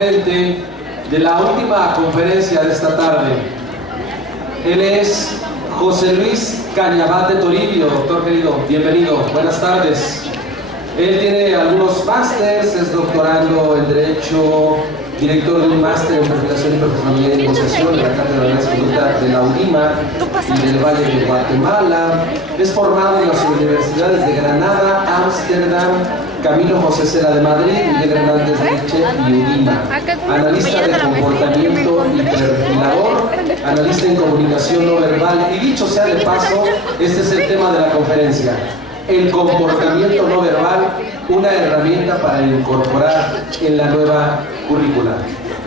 De la última conferencia de esta tarde. Él es José Luis Cañabate Toribio. Doctor querido, bienvenido, buenas tardes. Él tiene algunos másters, es doctorando en Derecho, director de un máster en Perfección y Profesionalidad y Negociación en la Cátedra de Conducta de la UNIMA y del Valle de Guatemala. Es formado en las universidades de Granada, Ámsterdam, Camilo José Cela de Madrid, Miguel Hernández de Elche y UNIMA. Analista de comportamiento y perfilador, analista en comunicación no verbal. Y dicho sea de paso, este es el tema de la conferencia. El comportamiento no verbal, una herramienta para incorporar en la nueva currícula.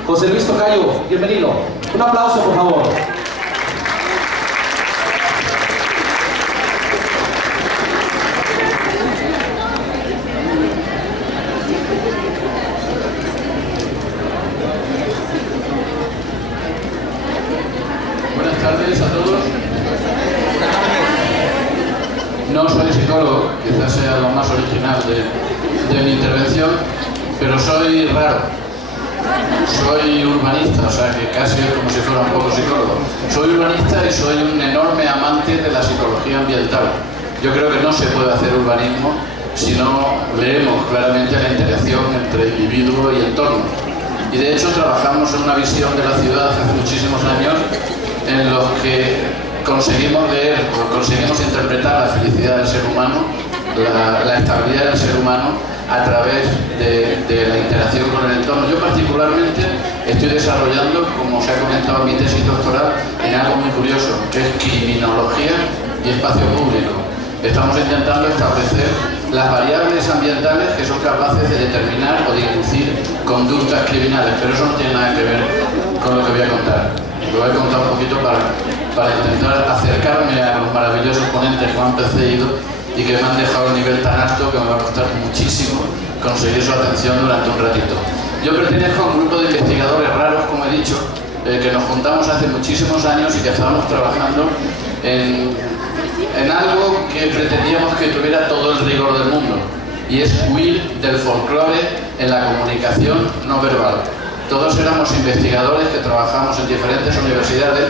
José Luis Tocayo, bienvenido. Un aplauso, por favor. Buenas tardes a todos. No soy psicólogo, quizás sea lo más original de mi intervención, pero soy raro. Soy urbanista, o sea que casi es como si fuera un poco psicólogo. Soy urbanista y soy un enorme amante de la psicología ambiental. Yo creo que no se puede hacer urbanismo si no leemos claramente la interacción entre individuo y entorno. Y de hecho trabajamos en una visión de la ciudad hace muchísimos años en los que conseguimos leer o conseguimos interpretar la felicidad del ser humano, la estabilidad del ser humano a través de la interacción con el entorno. Yo particularmente estoy desarrollando, como se ha comentado en mi tesis doctoral, en algo muy curioso, que es criminología y espacio público. Estamos intentando establecer las variables ambientales que son capaces de determinar o de inducir conductas criminales, pero eso no tiene nada que ver con lo que voy a contar. Lo voy a contar un poquito para intentar acercarme a los maravillosos ponentes que me han precedido y que me han dejado a un nivel tan alto que me va a costar muchísimo conseguir su atención durante un ratito. Yo pertenezco a un grupo de investigadores raros, como he dicho, que nos juntamos hace muchísimos años y que estábamos trabajando en algo que pretendíamos que tuviera todo el rigor del mundo, y es huir del folclore en la comunicación no verbal. Todos éramos investigadores que trabajamos en diferentes universidades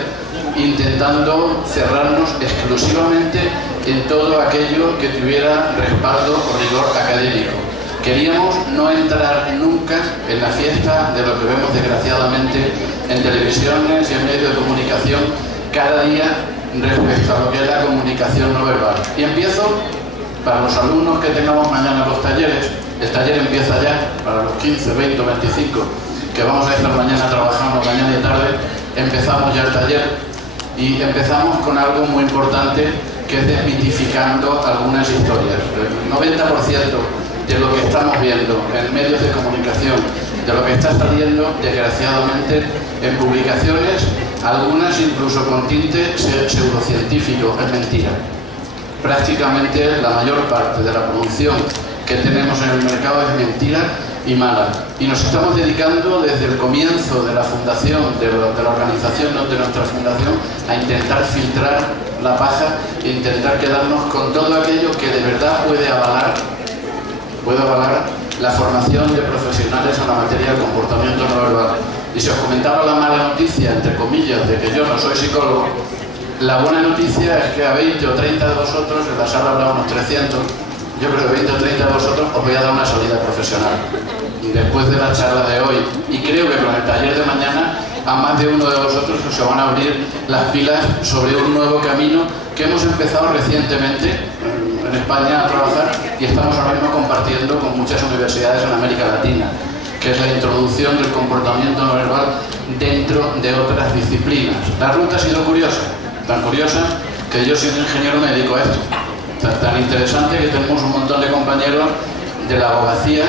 intentando cerrarnos exclusivamente en todo aquello que tuviera respaldo o rigor académico. Queríamos no entrar nunca en la fiesta de lo que vemos desgraciadamente en televisiones y en medios de comunicación cada día respecto a lo que es la comunicación no verbal. Y empiezo, para los alumnos que tengamos mañana los talleres, el taller empieza ya, para los 15, 20 o 25, que vamos a estar mañana trabajando, mañana y tarde, empezamos ya el taller. Y empezamos con algo muy importante, que es desmitificando algunas historias. El 90% de lo que estamos viendo en medios de comunicación, de lo que está saliendo, desgraciadamente, en publicaciones, algunas incluso con tinte pseudocientífico, es mentira. Prácticamente la mayor parte de la producción que tenemos en el mercado es mentira y mala. Y nos estamos dedicando desde el comienzo de la fundación, de la organización de nuestra fundación, a intentar filtrar la paja e intentar quedarnos con todo aquello que de verdad puede avalar la formación de profesionales en la materia del comportamiento no verbal. Y si os comentaba la mala noticia, entre comillas, de que yo no soy psicólogo, la buena noticia es que a 20 o 30 de vosotros, en la sala habrá unos 300, yo creo que 20 o 30 de vosotros os voy a dar una salida profesional. Y después de la charla de hoy, y creo que con el taller de mañana, a más de uno de vosotros se van a abrir las pilas sobre un nuevo camino que hemos empezado recientemente en España a trabajar y estamos ahora mismo compartiendo con muchas universidades en América Latina, que es la introducción del comportamiento no verbal dentro de otras disciplinas. La ruta ha sido curiosa, tan curiosa que yo siendo ingeniero me dedico a esto. Tan interesante que tenemos un montón de compañeros de la abogacía,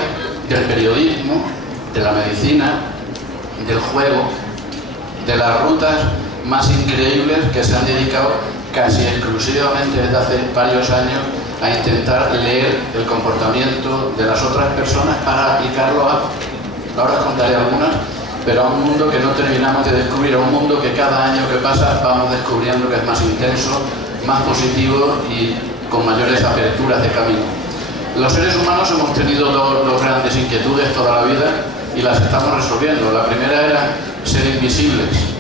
del periodismo, de la medicina, del juego, de las rutas más increíbles que se han dedicado casi exclusivamente desde hace varios años a intentar leer el comportamiento de las otras personas para aplicarlo ahora os contaré algunas, pero a un mundo que no terminamos de descubrir, a un mundo que cada año que pasa vamos descubriendo que es más intenso, más positivo y con mayores aperturas de camino. Los seres humanos hemos tenido dos grandes inquietudes toda la vida y las estamos resolviendo. La primera era ser invisibles.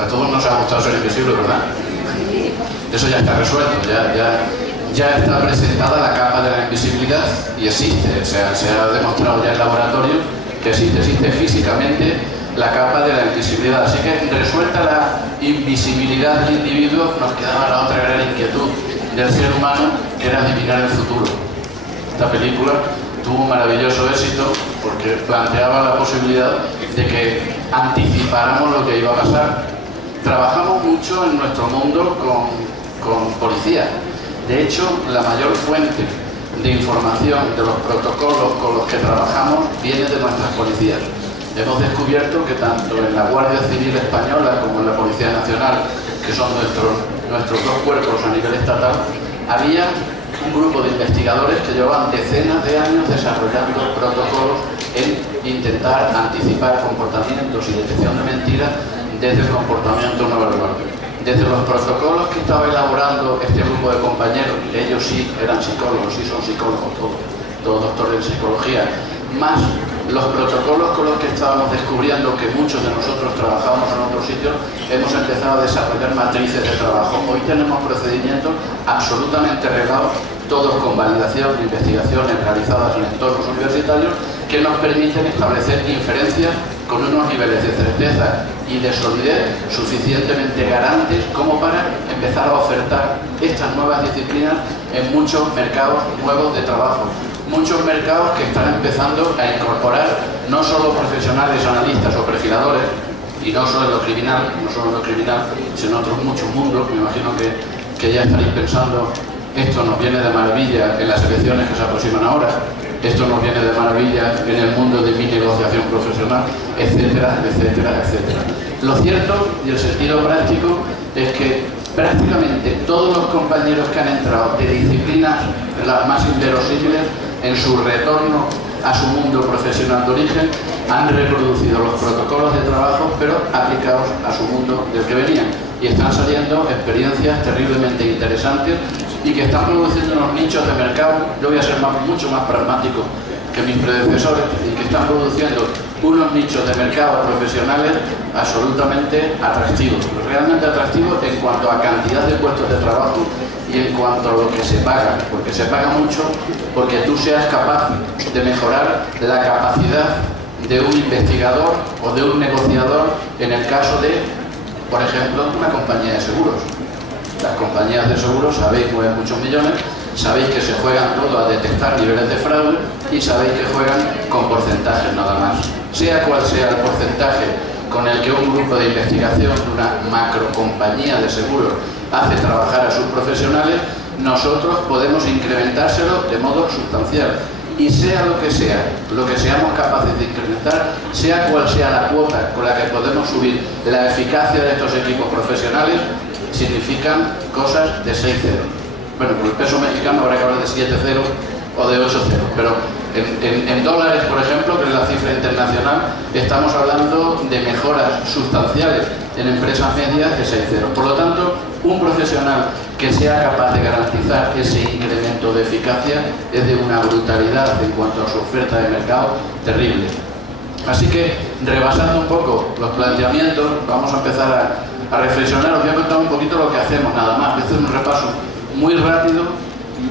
A todos nos ha gustado ser invisibles, ¿verdad? Eso ya está resuelto, ya está presentada la capa de la invisibilidad y existe, o sea, se ha demostrado ya en laboratorio que existe físicamente la capa de la invisibilidad. Así que resuelta la invisibilidad del individuo, nos quedaba la otra gran inquietud del ser humano, que era adivinar el futuro. Esta película tuvo un maravilloso éxito porque planteaba la posibilidad de que anticipáramos lo que iba a pasar. Trabajamos mucho en nuestro mundo con policía. De hecho, la mayor fuente de información de los protocolos con los que trabajamos viene de nuestras policías. Hemos descubierto que tanto en la Guardia Civil Española como en la Policía Nacional, que son nuestros dos cuerpos a nivel estatal, había un grupo de investigadores que llevaban decenas de años desarrollando protocolos en intentar anticipar comportamientos y detección de mentiras desde el comportamiento no verbal. Desde los protocolos que estaba elaborando este grupo de compañeros, ellos sí eran psicólogos, sí son psicólogos todos doctores en psicología, más los protocolos con los que estábamos descubriendo que muchos de nosotros trabajamos en otros sitios, hemos empezado a desarrollar matrices de trabajo. Hoy tenemos procedimientos absolutamente reglados, todos con validación de investigaciones realizadas en entornos universitarios, que nos permiten establecer inferencias con unos niveles de certeza y de solidez suficientemente garantes como para empezar a ofertar estas nuevas disciplinas en muchos mercados nuevos de trabajo. Muchos mercados que están empezando a incorporar no solo profesionales, analistas o perfiladores, y no solo en lo criminal, sino en otros muchos mundos. Me imagino que ya estaréis pensando, esto nos viene de maravilla en las elecciones que se aproximan ahora, esto nos viene de maravilla en el mundo de mi negociación profesional, etcétera, etcétera, etcétera. Lo cierto y el sentido práctico es que prácticamente todos los compañeros que han entrado de disciplinas las más inverosímiles, en su retorno a su mundo profesional de origen, han reproducido los protocolos de trabajo, pero aplicados a su mundo del que venían. Y están saliendo experiencias terriblemente interesantes y que están produciendo unos nichos de mercado. Yo voy a ser mucho más pragmático que mis predecesores, y que están produciendo unos nichos de mercado profesionales absolutamente atractivos, realmente atractivos en cuanto a cantidad de puestos de trabajo y en cuanto a lo que se paga, porque se paga mucho porque tú seas capaz de mejorar la capacidad de un investigador o de un negociador en el caso de, por ejemplo, una compañía de seguros. Las compañías de seguros, sabéis, mueven muchos millones, sabéis que se juegan todo a detectar niveles de fraude y sabéis que juegan con porcentajes nada más. Sea cual sea el porcentaje con el que un grupo de investigación de una macrocompañía de seguros hace trabajar a sus profesionales, nosotros podemos incrementárselo de modo sustancial. Y sea lo que seamos capaces de incrementar, sea cual sea la cuota con la que podemos subir la eficacia de estos equipos profesionales, significan cosas de 6-0. Bueno, por el peso mexicano habrá que hablar de 7-0 o de 8-0, pero en dólares, por ejemplo, que es la cifra internacional, estamos hablando de mejoras sustanciales en empresas medias de 6-0. Por lo tanto, un profesional que sea capaz de garantizar ese incremento de eficacia es de una brutalidad en cuanto a su oferta de mercado terrible. Así que, rebasando un poco los planteamientos, vamos a empezar a reflexionar. Os voy a contar un poquito lo que hacemos, nada más. Voy a hacer un repaso muy rápido.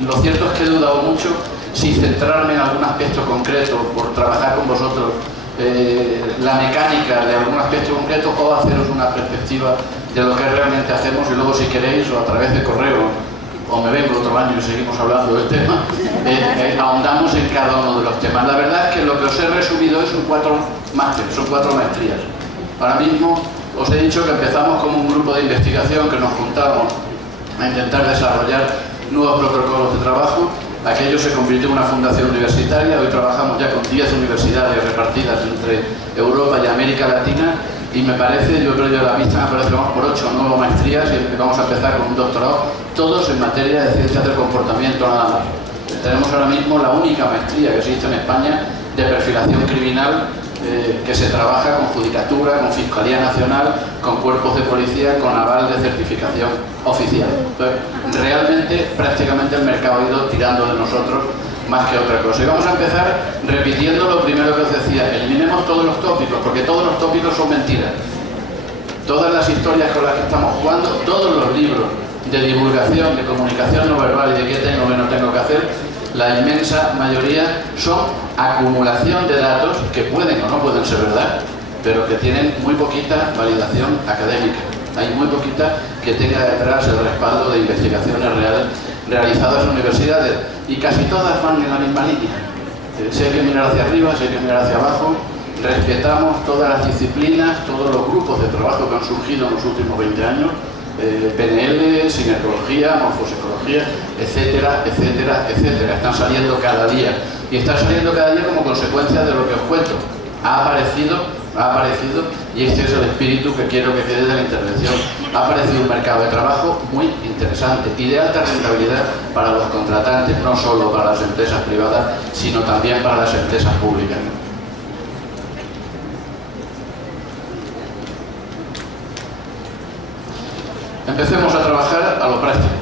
Lo cierto es que he dudado mucho si centrarme en algún aspecto concreto por trabajar con vosotros la mecánica de algún aspecto concreto, o haceros una perspectiva de lo que realmente hacemos, y luego, si queréis, o a través de correo, o me vengo otro año y seguimos hablando del tema, ahondamos en cada uno de los temas. La verdad es que lo que os he resumido son 4 másteres, son 4 maestrías. Ahora mismo os he dicho que empezamos como un grupo de investigación que nos juntamos a intentar desarrollar nuevos protocolos de trabajo. Aquello se convirtió en una fundación universitaria. Hoy trabajamos ya con 10 universidades repartidas entre Europa y América Latina, y me parece, yo creo que a la vista me parece que vamos por 8 nuevas maestrías, y vamos a empezar con un doctorado, todos en materia de ciencias del comportamiento nada más. Tenemos ahora mismo la única maestría que existe en España de perfilación criminal, que se trabaja con Judicatura, con Fiscalía Nacional, con cuerpos de policía, con aval de certificación oficial. Entonces, realmente, prácticamente el mercado ha ido tirando de nosotros más que otra cosa. Y vamos a empezar repitiendo lo primero que os decía: eliminemos todos los tópicos, porque todos los tópicos son mentiras. Todas las historias con las que estamos jugando, todos los libros de divulgación, de comunicación no verbal y de qué tengo que no tengo que hacer, la inmensa mayoría son acumulación de datos que pueden o no pueden ser verdad, pero que tienen muy poquita validación académica. Hay muy poquita que tenga detrás el respaldo de investigaciones reales realizadas en universidades, y casi todas van en la misma línea. Si hay que mirar hacia arriba, si hay que mirar hacia abajo, respetamos todas las disciplinas, todos los grupos de trabajo que han surgido en los últimos 20 años, PNL, sinergología, morfopsicología, etcétera, etcétera, etcétera. Están saliendo cada día, y están saliendo cada día como consecuencia de lo que os cuento. Ha aparecido, y este es el espíritu que quiero que quede de la intervención. Ha aparecido un mercado de trabajo muy interesante y de alta rentabilidad para los contratantes, no solo para las empresas privadas, sino también para las empresas públicas. Empecemos a trabajar a lo práctico.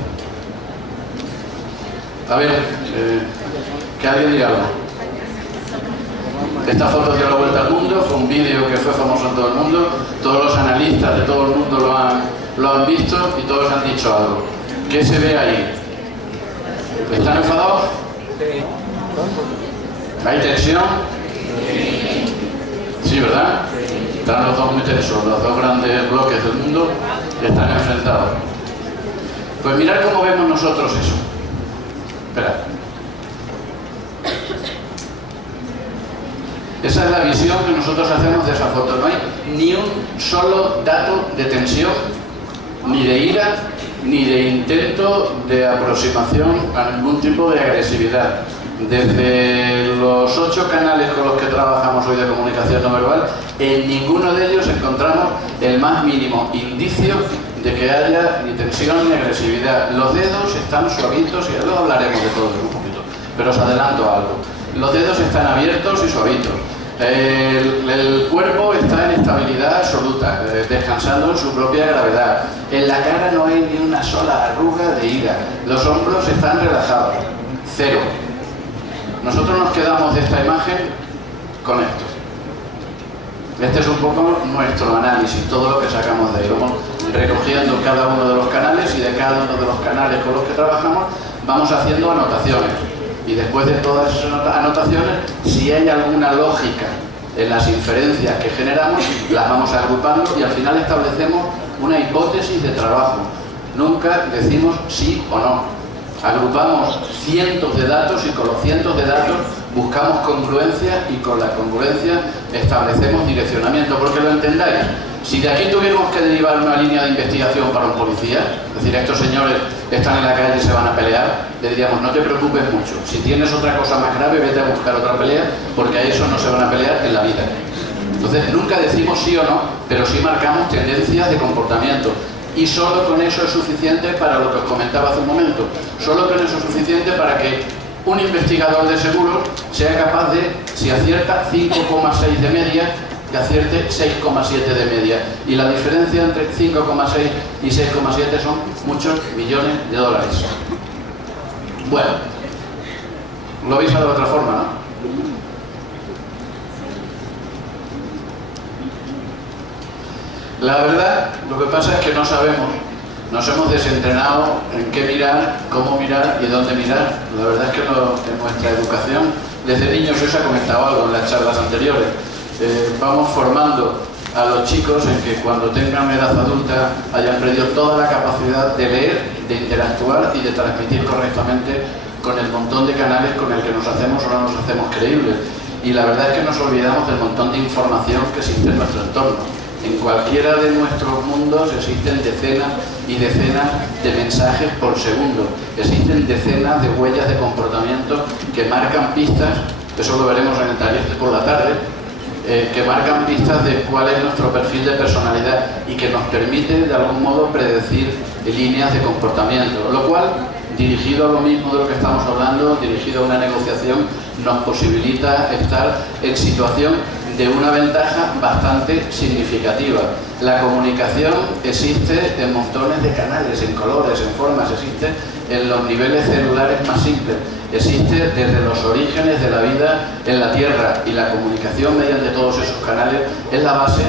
A ver, que alguien diga algo. Esta foto dio la vuelta al mundo, fue un vídeo que fue famoso en todo el mundo, todos los analistas de todo el mundo lo han visto y todos han dicho algo. ¿Qué se ve ahí? ¿Están enfadados? ¿Hay tensión? Sí, ¿verdad? Están los dos muy tensos, los dos grandes bloques del mundo están enfrentados. Pues mirad cómo vemos nosotros eso. Esperad. Esa es la visión que nosotros hacemos de esa foto. No hay ni un solo dato de tensión, ni de ira, ni de intento de aproximación a ningún tipo de agresividad. Desde los 8 canales con los que trabajamos hoy de comunicación no verbal, en ninguno de ellos encontramos el más mínimo indicio de que haya ni tensión ni agresividad. Los dedos están suavitos, y luego hablaremos de todo un poquito, pero os adelanto algo. Los dedos están abiertos y suavitos. El cuerpo está en estabilidad absoluta, descansando en su propia gravedad. En la cara no hay ni una sola arruga de ira. Los hombros están relajados. Cero. Nosotros nos quedamos de esta imagen con esto. Este es un poco nuestro análisis, todo lo que sacamos de ahí. Vamos recogiendo cada uno de los canales, y de cada uno de los canales con los que trabajamos vamos haciendo anotaciones. Y después de todas esas anotaciones, si hay alguna lógica en las inferencias que generamos, las vamos agrupando y al final establecemos una hipótesis de trabajo. Nunca decimos sí o no. Agrupamos cientos de datos, y con los cientos de datos buscamos congruencia, y con la congruencia establecemos direccionamiento. Porque lo entendáis, si de aquí tuviéramos que derivar una línea de investigación para un policía, es decir, estos señores están en la calle y se van a pelear, le diríamos: no te preocupes mucho, si tienes otra cosa más grave, vete a buscar otra pelea, porque a eso no se van a pelear en la vida. Entonces nunca decimos sí o no, pero sí marcamos tendencias de comportamiento. Y solo con eso es suficiente para lo que os comentaba hace un momento. Solo con eso es suficiente para que un investigador de seguros sea capaz de, si acierta 5,6 de media, que acierte 6,7 de media. Y la diferencia entre 5,6 y 6,7 son muchos millones de dólares. Bueno, lo veis de otra forma, ¿no? La verdad, lo que pasa es que no sabemos, nos hemos desentrenado en qué mirar, cómo mirar y dónde mirar. La verdad es que en nuestra educación, desde niños, hoy se ha comentado algo en las charlas anteriores, vamos formando a los chicos en que cuando tengan edad adulta hayan perdido toda la capacidad de leer, de interactuar y de transmitir correctamente con el montón de canales con el que nos hacemos o no nos hacemos creíbles. Y la verdad es que nos olvidamos del montón de información que existe en nuestro entorno. En cualquiera de nuestros mundos existen decenas y decenas de mensajes por segundo. Existen decenas de huellas de comportamiento que marcan pistas, eso lo veremos en el taller por la tarde, que marcan pistas de cuál es nuestro perfil de personalidad y que nos permite de algún modo predecir líneas de comportamiento, lo cual, dirigido a lo mismo de lo que estamos hablando, dirigido a una negociación, nos posibilita estar en situación de una ventaja bastante significativa. La comunicación existe en montones de canales, en colores, en formas, existe en los niveles celulares más simples, existe desde los orígenes de la vida en la Tierra, y la comunicación mediante todos esos canales es la base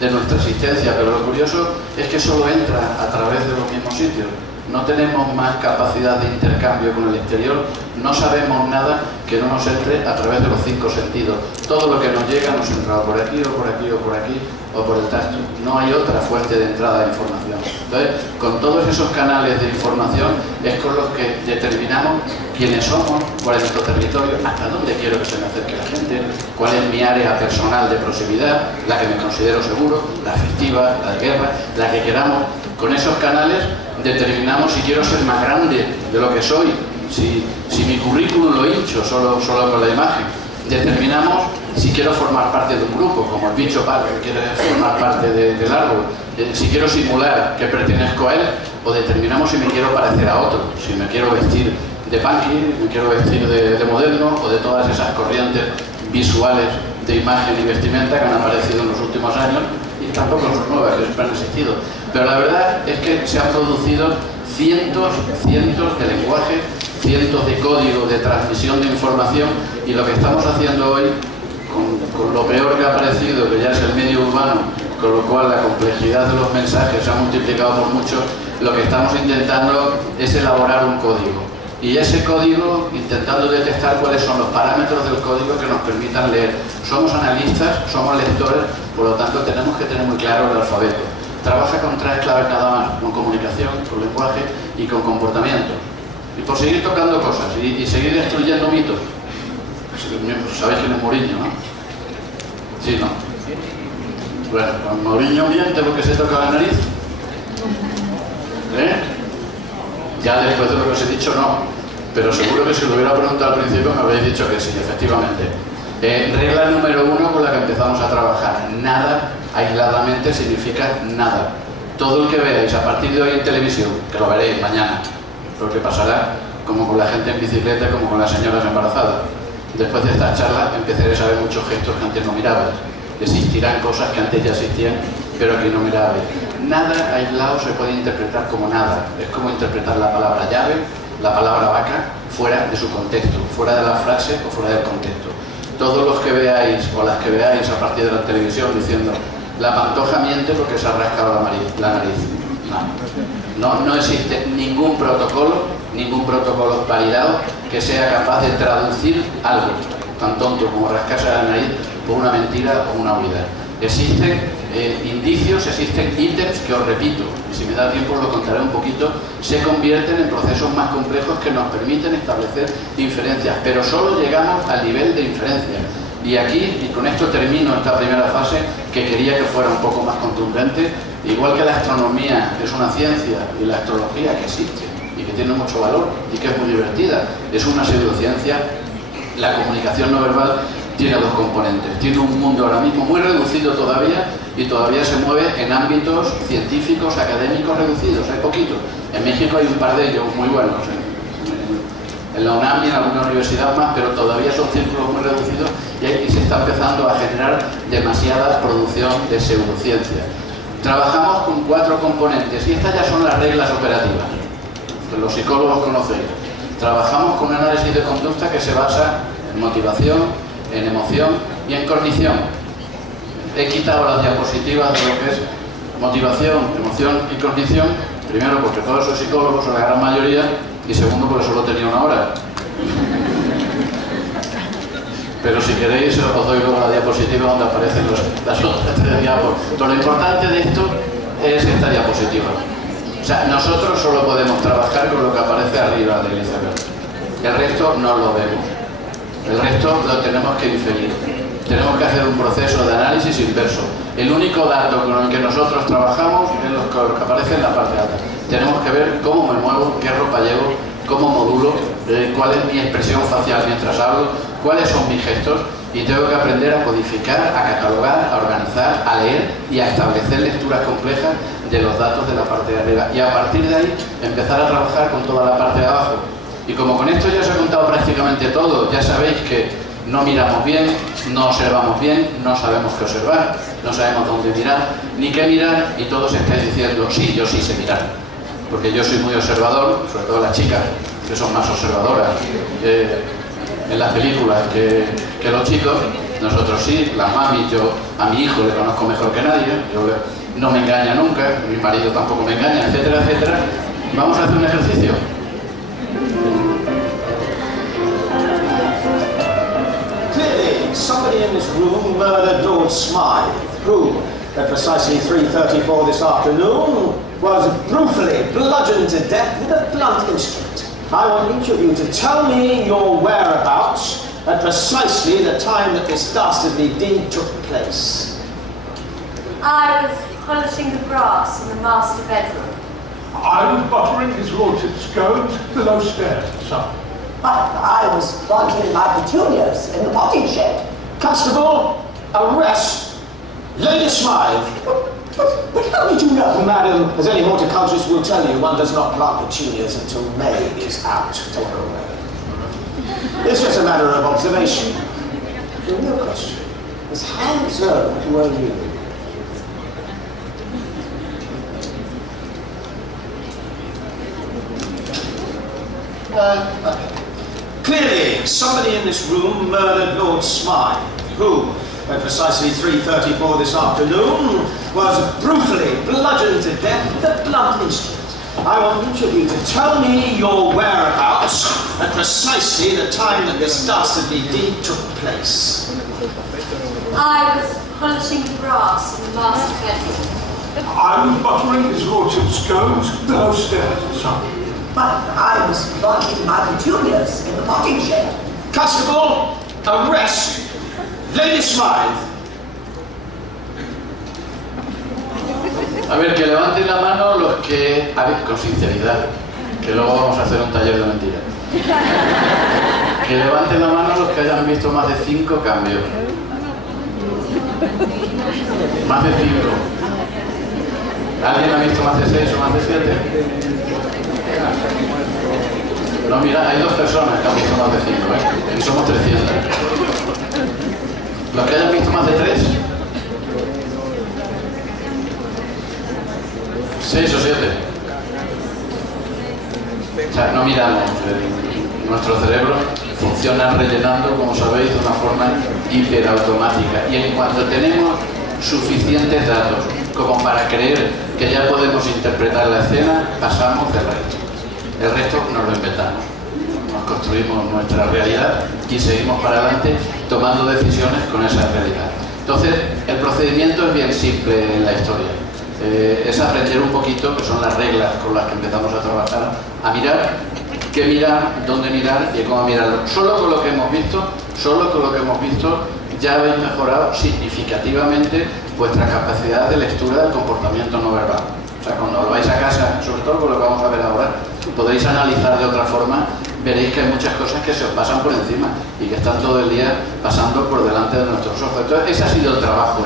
de nuestra existencia. Pero lo curioso es que solo entra a través de los mismos sitios. No tenemos más capacidad de intercambio con el exterior, no sabemos nada que no nos entre a través de los 5 sentidos. Todo lo que nos llega nos entra por aquí, o por aquí, o por aquí, o por el tacto. No hay otra fuente de entrada de información. Entonces, con todos esos canales de información es con los que determinamos quiénes somos, cuál es nuestro territorio, hasta dónde quiero que se me acerque la gente, cuál es mi área personal de proximidad, la que me considero seguro, la afectiva, la de guerra, la que queramos. Con esos canales determinamos si quiero ser más grande de lo que soy, si mi currículum lo hincho solo con la imagen. Determinamos si quiero formar parte de un grupo, como el bicho que quiere formar parte del árbol, si quiero simular que pertenezco a él, o determinamos si me quiero parecer a otro, si me quiero vestir de punky, me quiero vestir de moderno, o de todas esas corrientes visuales de imagen y vestimenta que han aparecido en los últimos años, y tampoco son nuevas, que siempre han existido. Pero la verdad es que se han producido cientos de lenguajes, cientos de códigos de transmisión de información, y lo que estamos haciendo hoy, con lo peor que ha aparecido, que ya es el medio urbano, con lo cual la complejidad de los mensajes se ha multiplicado por mucho, lo que estamos intentando es elaborar un código. Y ese código, intentando detectar cuáles son los parámetros del código que nos permitan leer. Somos analistas, somos lectores, por lo tanto tenemos que tener muy claro el alfabeto. Trabaja con 3 claves nada más: con comunicación, con lenguaje y con comportamiento. Y por seguir tocando cosas y seguir destruyendo mitos. Sabéis quién es Mourinho, ¿no? Sí, ¿no? Bueno, con Mourinho miente porque se toca la nariz. Ya después de lo que os he dicho, no. Pero seguro que si lo hubiera preguntado al principio me habréis dicho que sí, efectivamente. Regla número 1 con la que empezamos a trabajar: nada aisladamente significa nada. Todo el que veáis a partir de hoy en televisión, que lo veréis mañana, lo que pasará como con la gente en bicicleta, como con las señoras embarazadas. Después de esta charla empezaréis a ver muchos gestos que antes no mirabais. Existirán cosas que antes ya existían, pero que no mirabais. Nada aislado se puede interpretar como nada. Es como interpretar la palabra llave, la palabra vaca, fuera de su contexto, fuera de la frase o fuera del contexto. Todos los que veáis, o las que veáis a partir de la televisión diciendo la pantoja miente porque se ha rascado la nariz. No existe ningún protocolo validado que sea capaz de traducir algo tan tonto como rascarse la nariz por una mentira o una huida. Existen indicios, existen ítems que, os repito, y si me da tiempo os lo contaré un poquito, se convierten en procesos más complejos que nos permiten establecer inferencias, pero solo llegamos al nivel de inferencia. Y aquí, y con esto termino esta primera fase, que quería que fuera un poco más contundente, igual que la astronomía es una ciencia y la astrología que existe y que tiene mucho valor y que es muy divertida, es una pseudociencia, la comunicación no verbal tiene 2 componentes. Tiene un mundo ahora mismo muy reducido todavía, y todavía se mueve en ámbitos científicos, académicos reducidos, hay poquitos. En México hay un par de ellos muy buenos, en la UNAM y en alguna universidad más, pero todavía son círculos muy reducidos, y se está empezando a generar demasiada producción de pseudociencia. Trabajamos con 4 componentes, y estas ya son las reglas operativas, que los psicólogos conocéis. Trabajamos con un análisis de conducta que se basa en motivación, en emoción y en cognición. He quitado las diapositivas de lo que es motivación, emoción y cognición, primero porque todos sois psicólogos, o la gran mayoría, y segundo porque solo tenía 1 hora. Pero si queréis os doy luego la diapositiva donde aparecen las otras 3 diapos. Pero lo importante de esto es esta diapositiva. O sea, nosotros solo podemos trabajar con lo que aparece arriba del iceberg. El resto no lo vemos. El resto lo tenemos que inferir. Tenemos que hacer un proceso de análisis inverso. El único dato con el que nosotros trabajamos es lo que aparece en la parte alta. Tenemos que ver cómo me muevo, qué ropa llevo, cómo modulo, cuál es mi expresión facial mientras hablo, cuáles son mis gestos, y tengo que aprender a codificar, a catalogar, a organizar, a leer y a establecer lecturas complejas de los datos de la parte de arriba. Y a partir de ahí empezar a trabajar con toda la parte de abajo. Y como con esto ya os he contado prácticamente todo, ya sabéis que No miramos bien, no observamos bien, no sabemos qué observar, no sabemos dónde mirar, ni qué mirar, y todos estáis diciendo, sí, yo sí sé mirar. Porque yo soy muy observador, sobre todo las chicas, que son más observadoras en las películas que los chicos. Nosotros sí, las mamis, yo a mi hijo le conozco mejor que nadie, no me engaña nunca, mi marido tampoco me engaña, etcétera, etcétera. Vamos a hacer un ejercicio. Clearly, somebody in this room murdered Lord Smythe, who, at precisely 3:34 this afternoon, was brutally bludgeoned to death with a blunt instrument. I want each of you to tell me your whereabouts at precisely the time that this dastardly deed took place. I was polishing the brass in the master bedroom. I was buttering his lordship's scones below stairs, sir. I was planting my petunias in the potting shed. Constable, arrest Lady Smythe. But how did you know? Madam, as any horticulturist will tell you, one does not plant petunias until May is out. It's just a matter of observation. The real question is how observant were you? Clearly, somebody in this room murdered Lord Smythe, who, at precisely 3:34 this afternoon, was brutally bludgeoned to death with a blunt instrument. I want each of you to tell me your whereabouts at precisely the time that this dastardly deed took place. I was polishing the brass in the master bedroom. I was buttering his lordship's scones below stairs, sir. But I was planting my petunias in the potting shed. Constable, arrest Lady Smythe. A ver, que levanten la mano los que... A ver, con sinceridad, que luego vamos a hacer un taller de mentiras. Que levanten la mano los que hayan visto más de 5 cambios. Más de 5. ¿Alguien ha visto más de 6 o más de 7? No, mira, hay 2 personas que han visto más de 5, ¿eh? Y somos 300. ¿Los que hayan visto más de 3? 6 o 7. O sea, no miramos. Nuestro cerebro funciona rellenando, como sabéis, de una forma hiperautomática. Y en cuanto tenemos suficientes datos como para creer que ya podemos interpretar la escena, pasamos del resto. El resto nos lo inventamos. Nos construimos nuestra realidad y seguimos para adelante tomando decisiones con esa realidad. Entonces, el procedimiento es bien simple en la historia. Es aprender un poquito, que son las reglas con las que empezamos a trabajar, a mirar, qué mirar, dónde mirar y cómo mirarlo. Solo con lo que hemos visto, ya habéis mejorado significativamente vuestra capacidad de lectura del comportamiento no verbal. O sea, cuando volváis a casa, sobre todo con lo que vamos a ver ahora, podréis analizar de otra forma, veréis que hay muchas cosas que se os pasan por encima y que están todo el día pasando por delante de nuestros ojos. Entonces, ese ha sido el trabajo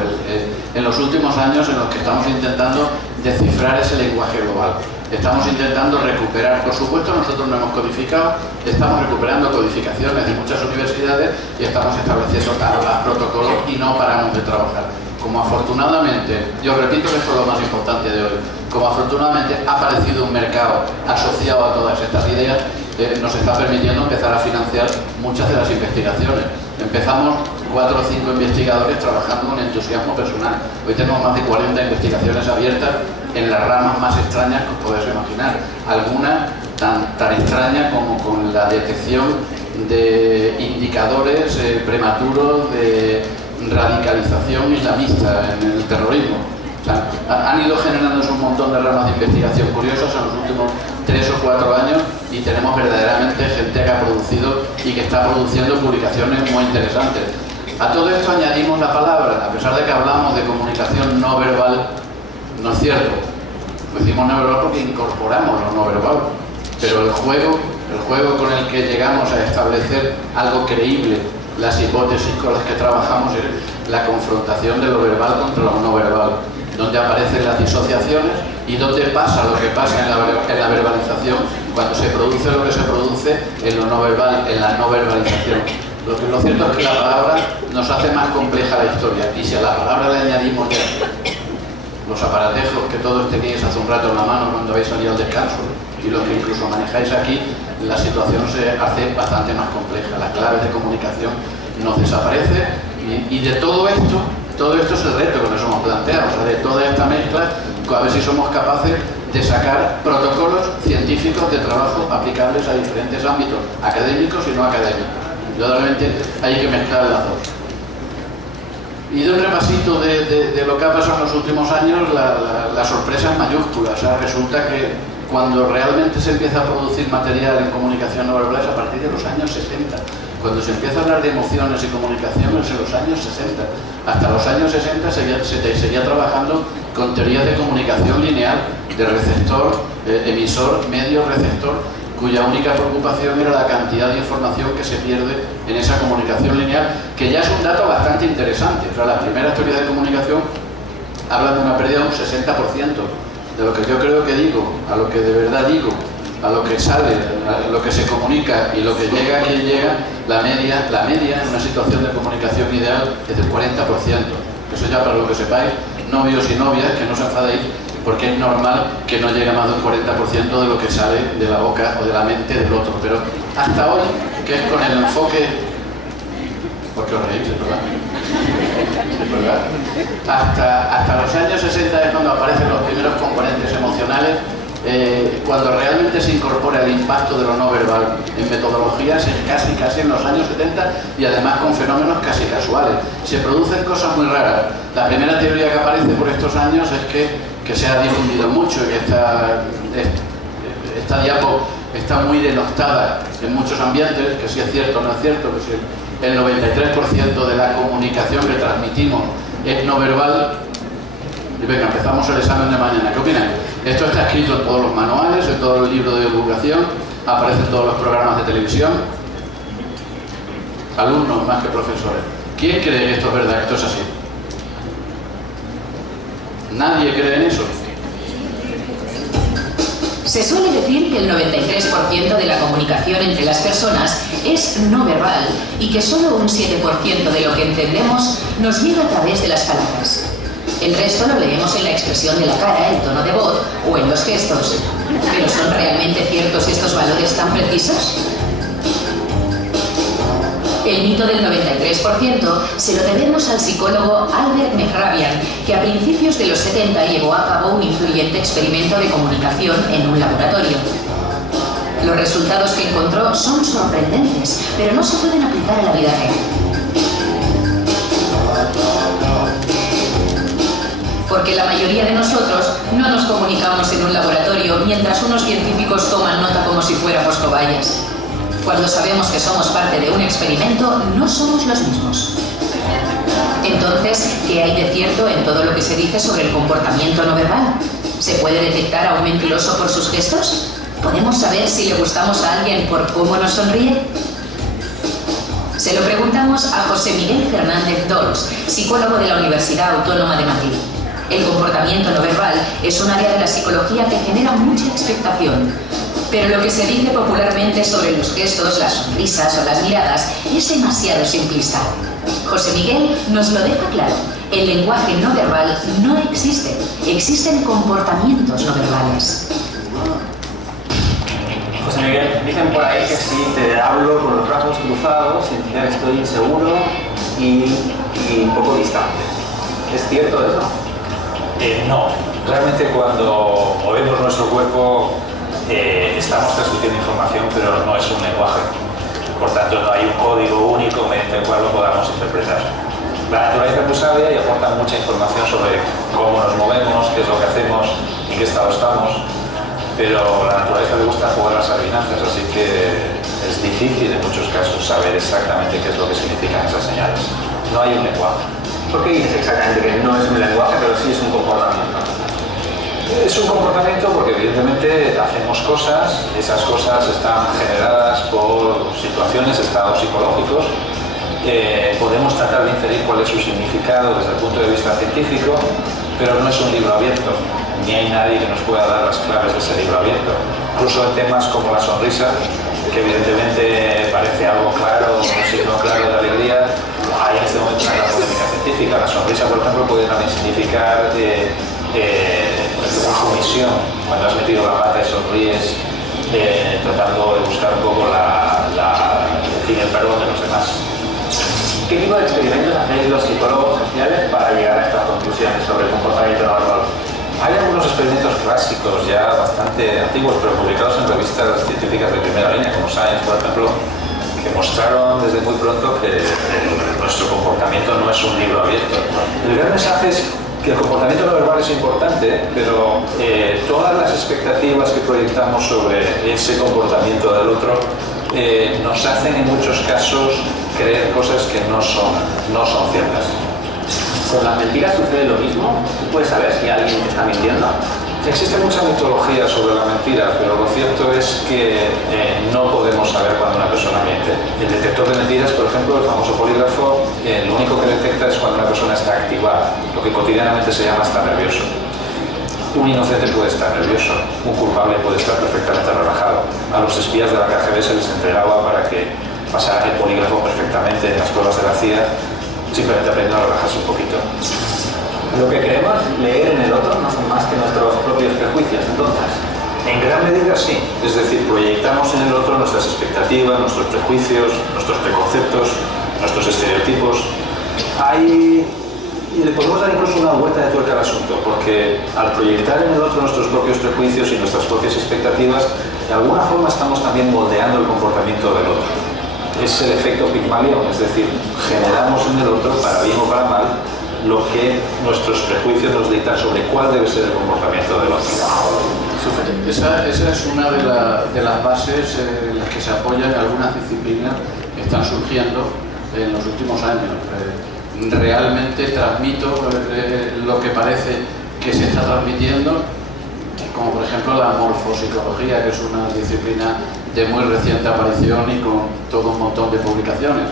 en los últimos años en los que estamos intentando descifrar ese lenguaje global. Estamos intentando recuperar, por supuesto nosotros no hemos codificado, estamos recuperando codificaciones de muchas universidades y estamos estableciendo tablas, protocolos y no paramos de trabajar. Como afortunadamente, yo repito que esto es lo más importante de hoy, como afortunadamente ha aparecido un mercado asociado a todas estas ideas, nos está permitiendo empezar a financiar muchas de las investigaciones. Empezamos 4 o 5 investigadores trabajando con entusiasmo personal. Hoy tenemos más de 40 investigaciones abiertas en las ramas más extrañas que os podéis imaginar. Algunas tan extrañas como con la detección de indicadores prematuros de radicalización islamista en el terrorismo. O sea, han ido generándose un montón de ramas de investigación curiosas en los últimos 3 o 4 años y tenemos verdaderamente gente que ha producido y que está produciendo publicaciones muy interesantes. A todo esto añadimos la palabra, a pesar de que hablamos de comunicación no verbal, no es cierto. Decimos no verbal porque incorporamos lo no verbal, pero el juego con el que llegamos a establecer algo creíble, las hipótesis con las que trabajamos es la confrontación de lo verbal contra lo no verbal, donde aparecen las disociaciones y donde pasa lo que pasa en la verbalización cuando se produce lo que se produce en lo no verbal, en la no verbalización. Lo cierto es que la palabra nos hace más compleja la historia, y si a la palabra le añadimos ya los aparatejos que todos teníais hace un rato en la mano cuando habéis salido al descanso, y los que incluso manejáis aquí, la situación se hace bastante más compleja. Las claves de comunicación nos desaparecen, y de todo esto es el reto que nos hemos planteado, o sea, de toda esta mezcla, a ver si somos capaces de sacar protocolos científicos de trabajo aplicables a diferentes ámbitos, académicos y no académicos. Realmente hay que mezclar las dos. Y de un repasito de lo que ha pasado en los últimos años, la sorpresa es mayúscula. O sea, resulta que cuando realmente se empieza a producir material en comunicación no verbal es a partir de los años 60. Cuando se empieza a hablar de emociones y comunicaciones en los años 60. Hasta los años 60 se seguía trabajando con teorías de comunicación lineal, de receptor, emisor, medio, receptor, cuya única preocupación era la cantidad de información que se pierde en esa comunicación lineal, que ya es un dato bastante interesante. O sea, las primeras teorías de comunicación hablan de una pérdida de un 60%, de lo que yo creo que digo, a lo que de verdad digo, a lo que sale, a lo que se comunica y lo que llega a quien llega, la media en una situación de comunicación ideal es del 40%. Eso ya para lo que sepáis, novios y novias, que no os enfadéis, porque es normal que no llegue a más de un 40% de lo que sale de la boca o de la mente del otro. Pero hasta hoy, que es con el enfoque... ¿Por qué os reís? ¿Verdad? Hasta los años 60 es cuando aparecen los primeros componentes emocionales, cuando realmente se incorpora el impacto de lo no verbal en metodologías, es casi en los años 70, y además con fenómenos casi casuales. Se producen cosas muy raras. La primera teoría que aparece por estos años es que se ha difundido mucho y que esta diapo está muy denostada en muchos ambientes, que si es cierto o no es cierto, que si el 93% de la comunicación que transmitimos es no verbal. Y venga, empezamos el examen de mañana. ¿Qué opináis? Esto está escrito en todos los manuales, en todos los libros de divulgación, aparece en todos los programas de televisión. Alumnos más que profesores. ¿Quién cree que esto es verdad, que esto es así? ¿Nadie cree en eso? Se suele decir que el 93% de la comunicación entre las personas es no verbal y que solo un 7% de lo que entendemos nos llega a través de las palabras. El resto lo leemos en la expresión de la cara, el tono de voz o en los gestos. ¿Pero son realmente ciertos estos valores tan precisos? El mito del 93% se lo debemos al psicólogo Albert Mehrabian, que a principios de los 70 llevó a cabo un influyente experimento de comunicación en un laboratorio. Los resultados que encontró son sorprendentes, pero no se pueden aplicar a la vida real. Porque la mayoría de nosotros no nos comunicamos en un laboratorio mientras unos científicos toman nota como si fuéramos cobayas. Cuando sabemos que somos parte de un experimento, no somos los mismos. Entonces, ¿qué hay de cierto en todo lo que se dice sobre el comportamiento no verbal? ¿Se puede detectar a un mentiroso por sus gestos? ¿Podemos saber si le gustamos a alguien por cómo nos sonríe? Se lo preguntamos a José Miguel Fernández Dols, psicólogo de la Universidad Autónoma de Madrid. El comportamiento no verbal es un área de la psicología que genera mucha expectación. Pero lo que se dice popularmente sobre los gestos, las sonrisas o las miradas es demasiado simplista. José Miguel nos lo deja claro. El lenguaje no verbal no existe. Existen comportamientos no verbales. José Miguel, dicen por ahí que si te hablo con los brazos cruzados, significa que estoy inseguro y un poco distante. ¿Es cierto eso? No. Realmente cuando movemos nuestro cuerpo estamos transmitiendo información, pero no es un lenguaje. Por tanto, no hay un código único mediante el cual lo podamos interpretar. La naturaleza es muy sabia y aporta mucha información sobre cómo nos movemos, qué es lo que hacemos, en qué estado estamos, pero a la naturaleza le gusta jugar las adivinanzas, así que es difícil en muchos casos saber exactamente qué es lo que significan esas señales. No hay un lenguaje. ¿Por qué dices exactamente que no es un lenguaje, pero sí es un comportamiento? Es un comportamiento porque evidentemente hacemos cosas, esas cosas están generadas por situaciones, estados psicológicos. Podemos tratar de inferir cuál es su significado desde el punto de vista científico, pero no es un libro abierto, ni hay nadie que nos pueda dar las claves de ese libro abierto. Incluso en temas como la sonrisa, que evidentemente parece algo claro, un signo claro de alegría. Hay en este momento una gran polémica científica. La sonrisa, por ejemplo, puede también significar sumisión. Cuando has metido la pata y sonríes, tratando de buscar un poco el perdón de los demás. ¿Qué tipo de experimentos hacéis los psicólogos sociales para llegar a estas conclusiones sobre el comportamiento no verbal? Hay algunos experimentos clásicos ya bastante antiguos, pero publicados en revistas científicas de primera línea, como Science, por ejemplo, que mostraron desde muy pronto que nuestro comportamiento no es un libro abierto. El gran mensaje es que el comportamiento no verbal es importante, pero todas las expectativas que proyectamos sobre ese comportamiento del otro nos hacen en muchos casos creer cosas que no son ciertas. ¿Con las mentiras sucede lo mismo? ¿Tú puedes saber si alguien te está mintiendo? Existe mucha mitología sobre la mentira, pero lo cierto es que no podemos saber cuando una persona miente. El detector de mentiras, por ejemplo, el famoso polígrafo, lo único que detecta es cuando una persona está activada, lo que cotidianamente se llama estar nervioso. Un inocente puede estar nervioso, un culpable puede estar perfectamente relajado. A los espías de la KGB se les entregaba para que pasaran el polígrafo perfectamente en las pruebas de la CIA, simplemente aprendiendo a relajarse un poquito. Lo que queremos leer en el otro no son más que nuestros propios prejuicios, entonces. En gran medida sí, es decir, proyectamos en el otro nuestras expectativas, nuestros prejuicios, nuestros preconceptos, nuestros estereotipos. Y le podemos dar incluso una vuelta de tuerca al asunto, porque al proyectar en el otro nuestros propios prejuicios y nuestras propias expectativas, de alguna forma estamos también moldeando el comportamiento del otro. Es el efecto Pigmalión, es decir, generamos en el otro, para bien o para mal, lo que nuestros prejuicios nos dictan sobre cuál debe ser el comportamiento del otro. Esa es una de las bases en las que se apoyan algunas disciplinas que están surgiendo en los últimos años. Realmente transmito lo que parece que se está transmitiendo, como por ejemplo la morfopsicología, que es una disciplina de muy reciente aparición y con todo un montón de publicaciones.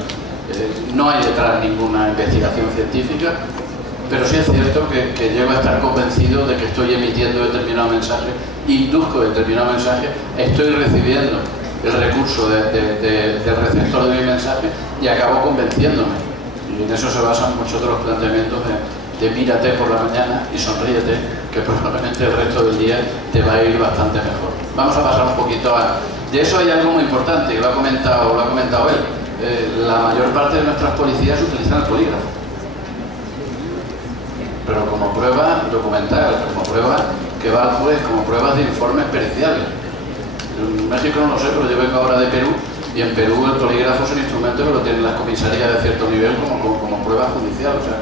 No hay detrás ninguna investigación científica, pero sí es cierto que llego a estar convencido de que estoy emitiendo determinado mensaje, induzco determinado mensaje, estoy recibiendo el recurso del receptor de mi mensaje y acabo convenciéndome. Y en eso se basan muchos de los planteamientos de mírate por la mañana y sonríete, que probablemente el resto del día te va a ir bastante mejor. Vamos a pasar un poquito a... De eso hay algo muy importante, que lo ha comentado él. La mayor parte de nuestras policías utilizan el polígrafo, pero como prueba documental, como prueba que va al juez, como pruebas de informes periciales. En México no lo sé, pero yo vengo ahora de Perú, y en Perú el polígrafo es un instrumento que lo tienen las comisarías de cierto nivel como prueba judicial. O sea,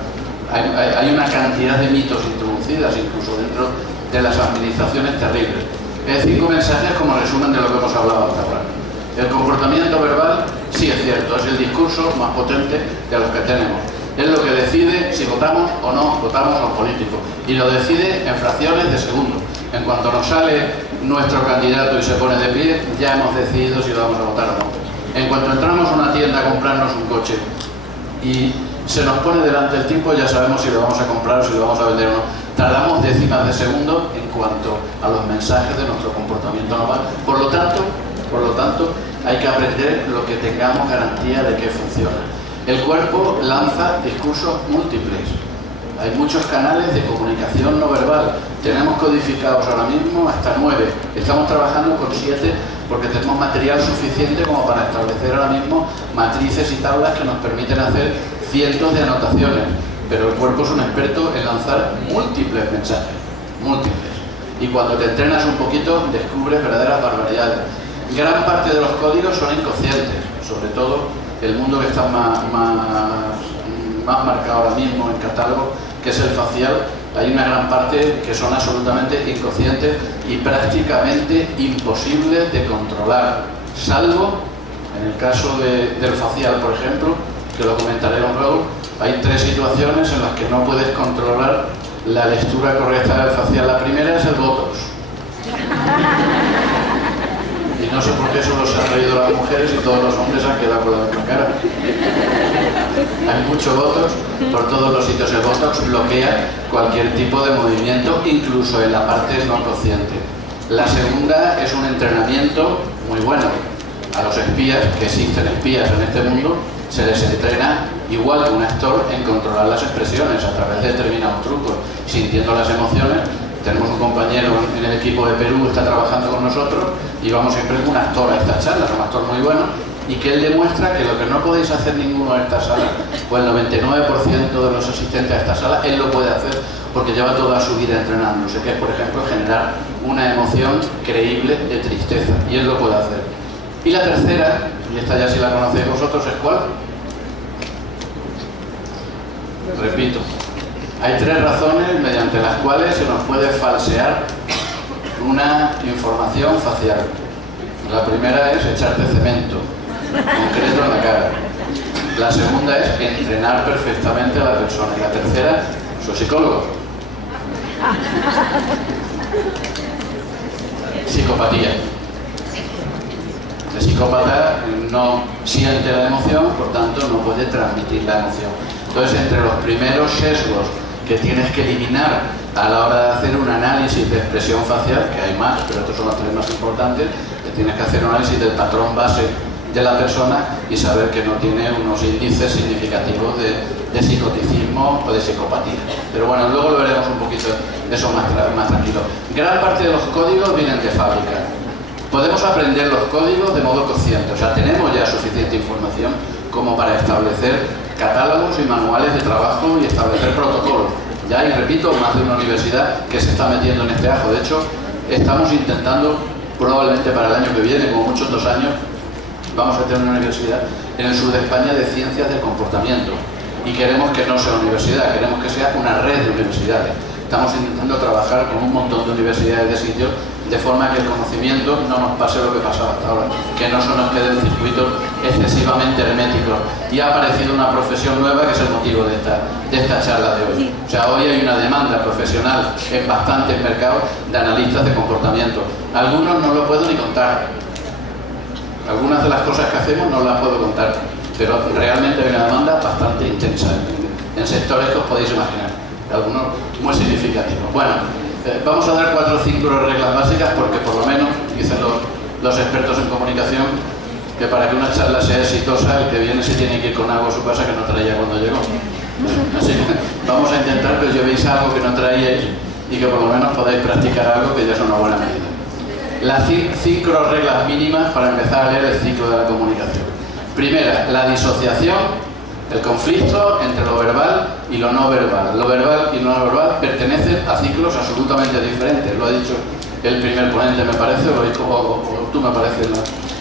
hay una cantidad de mitos introducidas incluso dentro de las administraciones terribles. Es 5 mensajes como resumen de lo que hemos hablado hasta ahora. El comportamiento verbal, sí es cierto, es el discurso más potente de los que tenemos. Es lo que decide si votamos o no votamos a los políticos. Y lo decide en fracciones de segundo. En cuanto nos sale nuestro candidato y se pone de pie, ya hemos decidido si lo vamos a votar o no. En cuanto entramos a una tienda a comprarnos un coche y se nos pone delante el tiempo, ya sabemos si lo vamos a comprar o si lo vamos a vender o no. Tardamos décimas de segundo en cuanto a los mensajes de nuestro comportamiento normal. Por lo tanto, hay que aprender lo que tengamos garantía de que funciona. El cuerpo lanza discursos múltiples. Hay muchos canales de comunicación no verbal. Tenemos codificados ahora mismo hasta 9. Estamos trabajando con 7 porque tenemos material suficiente como para establecer ahora mismo matrices y tablas que nos permiten hacer cientos de anotaciones. Pero el cuerpo es un experto en lanzar múltiples mensajes. Múltiples. Y cuando te entrenas un poquito, descubres verdaderas barbaridades. Gran parte de los códigos son inconscientes, sobre todo el mundo que está más marcado ahora mismo en catálogo, que es el facial. Hay una gran parte que son absolutamente inconscientes y prácticamente imposibles de controlar, salvo en el caso del facial, por ejemplo, que lo comentaré con Raúl. Hay 3 situaciones en las que no puedes controlar la lectura correcta del facial. La primera es el botox. Y no sé por qué solo se han reído las mujeres y todos los hombres han quedado con la misma cara. Hay mucho botox por todos los sitios. El botox bloquea cualquier tipo de movimiento, incluso en la parte no consciente. La segunda es un entrenamiento muy bueno, A los espías, que existen espías en este mundo, se les entrena igual que un actor en controlar las expresiones a través de determinados trucos, sintiendo las emociones. Tenemos un compañero en el equipo de Perú que está trabajando con nosotros y vamos siempre con un actor a estas charlas, un actor muy bueno, y que él demuestra que lo que no podéis hacer ninguno en esta sala, pues el 99% de los asistentes a esta sala, él lo puede hacer porque lleva toda su vida entrenándose, que es, por ejemplo, generar una emoción creíble de tristeza, y él lo puede hacer. Y la tercera, y esta ya si la conocéis vosotros, ¿es cuál? Repito, hay 3 razones mediante las cuales se nos puede falsear una información facial. La primera es echarte cemento concreto en la cara. La segunda es entrenar perfectamente a la persona. Y la tercera, soy psicólogo. Psicopatía. El psicópata no siente la emoción, por tanto no puede transmitir la emoción. Entonces, entre los primeros sesgos que tienes que eliminar a la hora de hacer un análisis de expresión facial, que hay más, pero estos son los 3 más importantes, que tienes que hacer un análisis del patrón base de la persona y saber que no tiene unos índices significativos de psicoticismo o de psicopatía. Pero bueno, luego lo veremos un poquito de eso más tranquilo. Gran parte de los códigos vienen de fábrica. Podemos aprender los códigos de modo consciente, o sea, tenemos ya suficiente información como para establecer catálogos y manuales de trabajo y establecer protocolos. Ya, y repito, más de una universidad que se está metiendo en este ajo. De hecho, estamos intentando, probablemente para el año que viene, como muchos 2 años, vamos a tener una universidad en el sur de España de ciencias del comportamiento. Y queremos que no sea una universidad, queremos que sea una red de universidades. Estamos intentando trabajar con un montón de universidades de sitios, de forma que el conocimiento no nos pase lo que pasaba hasta ahora, que no se nos queden circuitos excesivamente herméticos. Y ha aparecido una profesión nueva que es el motivo de esta charla de hoy. O sea, hoy hay una demanda profesional en bastantes mercados de analistas de comportamiento. Algunos no lo puedo ni contar. Algunas de las cosas que hacemos no las puedo contar, pero realmente hay una demanda bastante intensa en sectores que os podéis imaginar, algunos muy significativos. Bueno, vamos a dar 4 o 5 reglas básicas porque por lo menos, dicen los expertos en comunicación, que para que una charla sea exitosa, el que viene se tiene que ir con algo a su casa que no traía cuando llegó. Así que vamos a intentar que os llevéis algo que no traíais y que por lo menos podáis practicar algo que ya es una buena medida. Las 5 reglas mínimas para empezar a leer el ciclo de la comunicación. Primera, la disociación, el conflicto entre lo verbal y lo no verbal. Lo verbal y lo no verbal pertenecen a ciclos absolutamente diferentes. Lo ha dicho el primer ponente, me parece, o tú me parece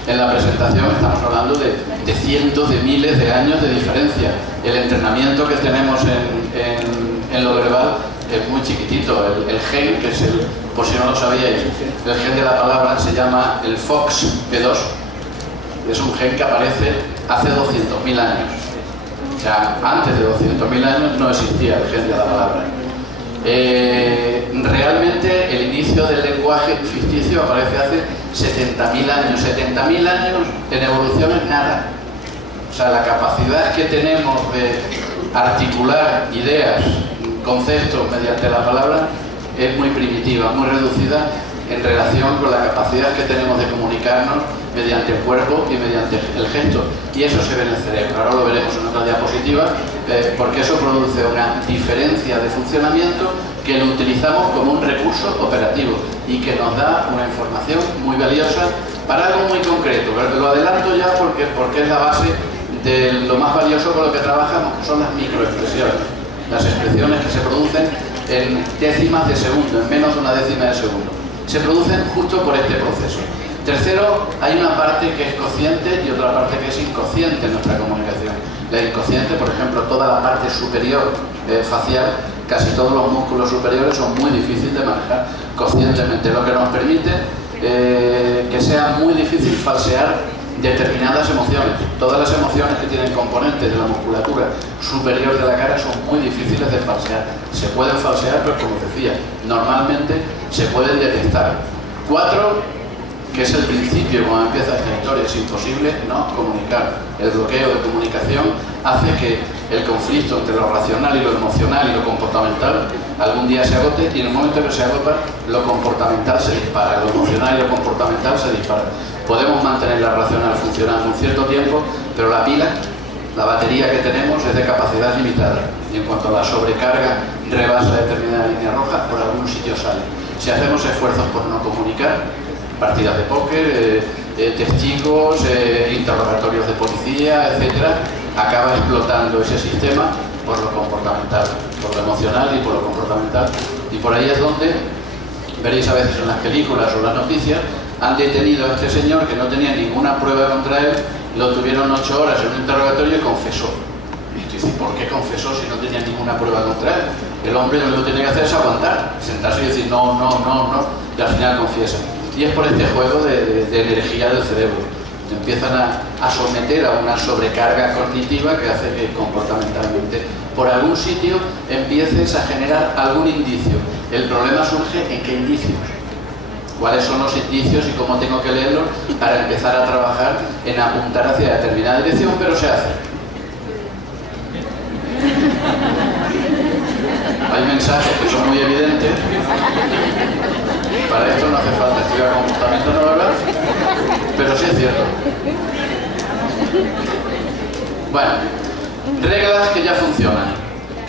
en la presentación. Estamos hablando de cientos de miles de años de diferencia. El entrenamiento que tenemos en lo verbal es muy chiquitito. El gen, que es por si no lo sabíais, el gen de la palabra se llama el FOXP2. Es un gen que aparece hace 200.000 años. O sea, antes de 200.000 años no existía el gen de la palabra. Realmente el inicio del lenguaje ficticio aparece hace 70.000 años. 70.000 años en evolución es nada. O sea, la capacidad que tenemos de articular ideas, conceptos mediante la palabra es muy primitiva, muy reducida en relación con la capacidad que tenemos de comunicarnos mediante el cuerpo y mediante el gesto. Y eso se ve en el cerebro. Ahora lo veremos en otra diapositiva, porque eso produce una diferencia de funcionamiento que lo utilizamos como un recurso operativo y que nos da una información muy valiosa para algo muy concreto. Pero lo adelanto ya porque es la base de lo más valioso con lo que trabajamos, que son las microexpresiones. Las expresiones que se producen en décimas de segundo, en menos de una décima de segundo. Se producen justo por este proceso. Tercero, hay una parte que es consciente y otra parte que es inconsciente en nuestra comunicación. La inconsciente, por ejemplo, toda la parte superior facial, casi todos los músculos superiores son muy difíciles de manejar conscientemente, lo que nos permite que sea muy difícil falsear determinadas emociones. Todas las emociones que tienen componentes de la musculatura superior de la cara son muy difíciles de falsear. Se pueden falsear, pero como decía, normalmente se pueden detectar. 4, que es el principio cuando empieza esta historia, es imposible no comunicar. El bloqueo de comunicación hace que el conflicto entre lo racional y lo emocional y lo comportamental algún día se agote, y en el momento que se agota, lo comportamental se dispara, lo emocional y lo comportamental se disparan. Podemos mantener la racional funcionando un cierto tiempo, pero la pila, la batería que tenemos es de capacidad limitada. Y en cuanto a la sobrecarga rebasa determinada línea roja, por algún sitio sale. Si hacemos esfuerzos por no comunicar, partidas de póker, testigos, interrogatorios de policía, etcétera, acaba explotando ese sistema por lo comportamental, por lo emocional y por lo comportamental. Y por ahí es donde veréis a veces en las películas o las noticias, han detenido a este señor que no tenía ninguna prueba contra él, lo tuvieron 8 horas en un interrogatorio y confesó. Y tú dices, ¿por qué confesó si no tenía ninguna prueba contra él? El hombre lo que tenía que hacer es aguantar, sentarse y decir no, y al final confiesa. Y es por este juego de energía del cerebro. Te empiezan a someter a una sobrecarga cognitiva que hace que comportamentalmente por algún sitio empieces a generar algún indicio. El problema surge en qué indicios. ¿Cuáles son los indicios y cómo tengo que leerlos para empezar a trabajar en apuntar hacia determinada dirección, pero se hace? Hay mensajes que son muy evidentes. Para esto no hace falta estudiar comportamiento no verbal, pero sí es cierto. Bueno, reglas que ya funcionan,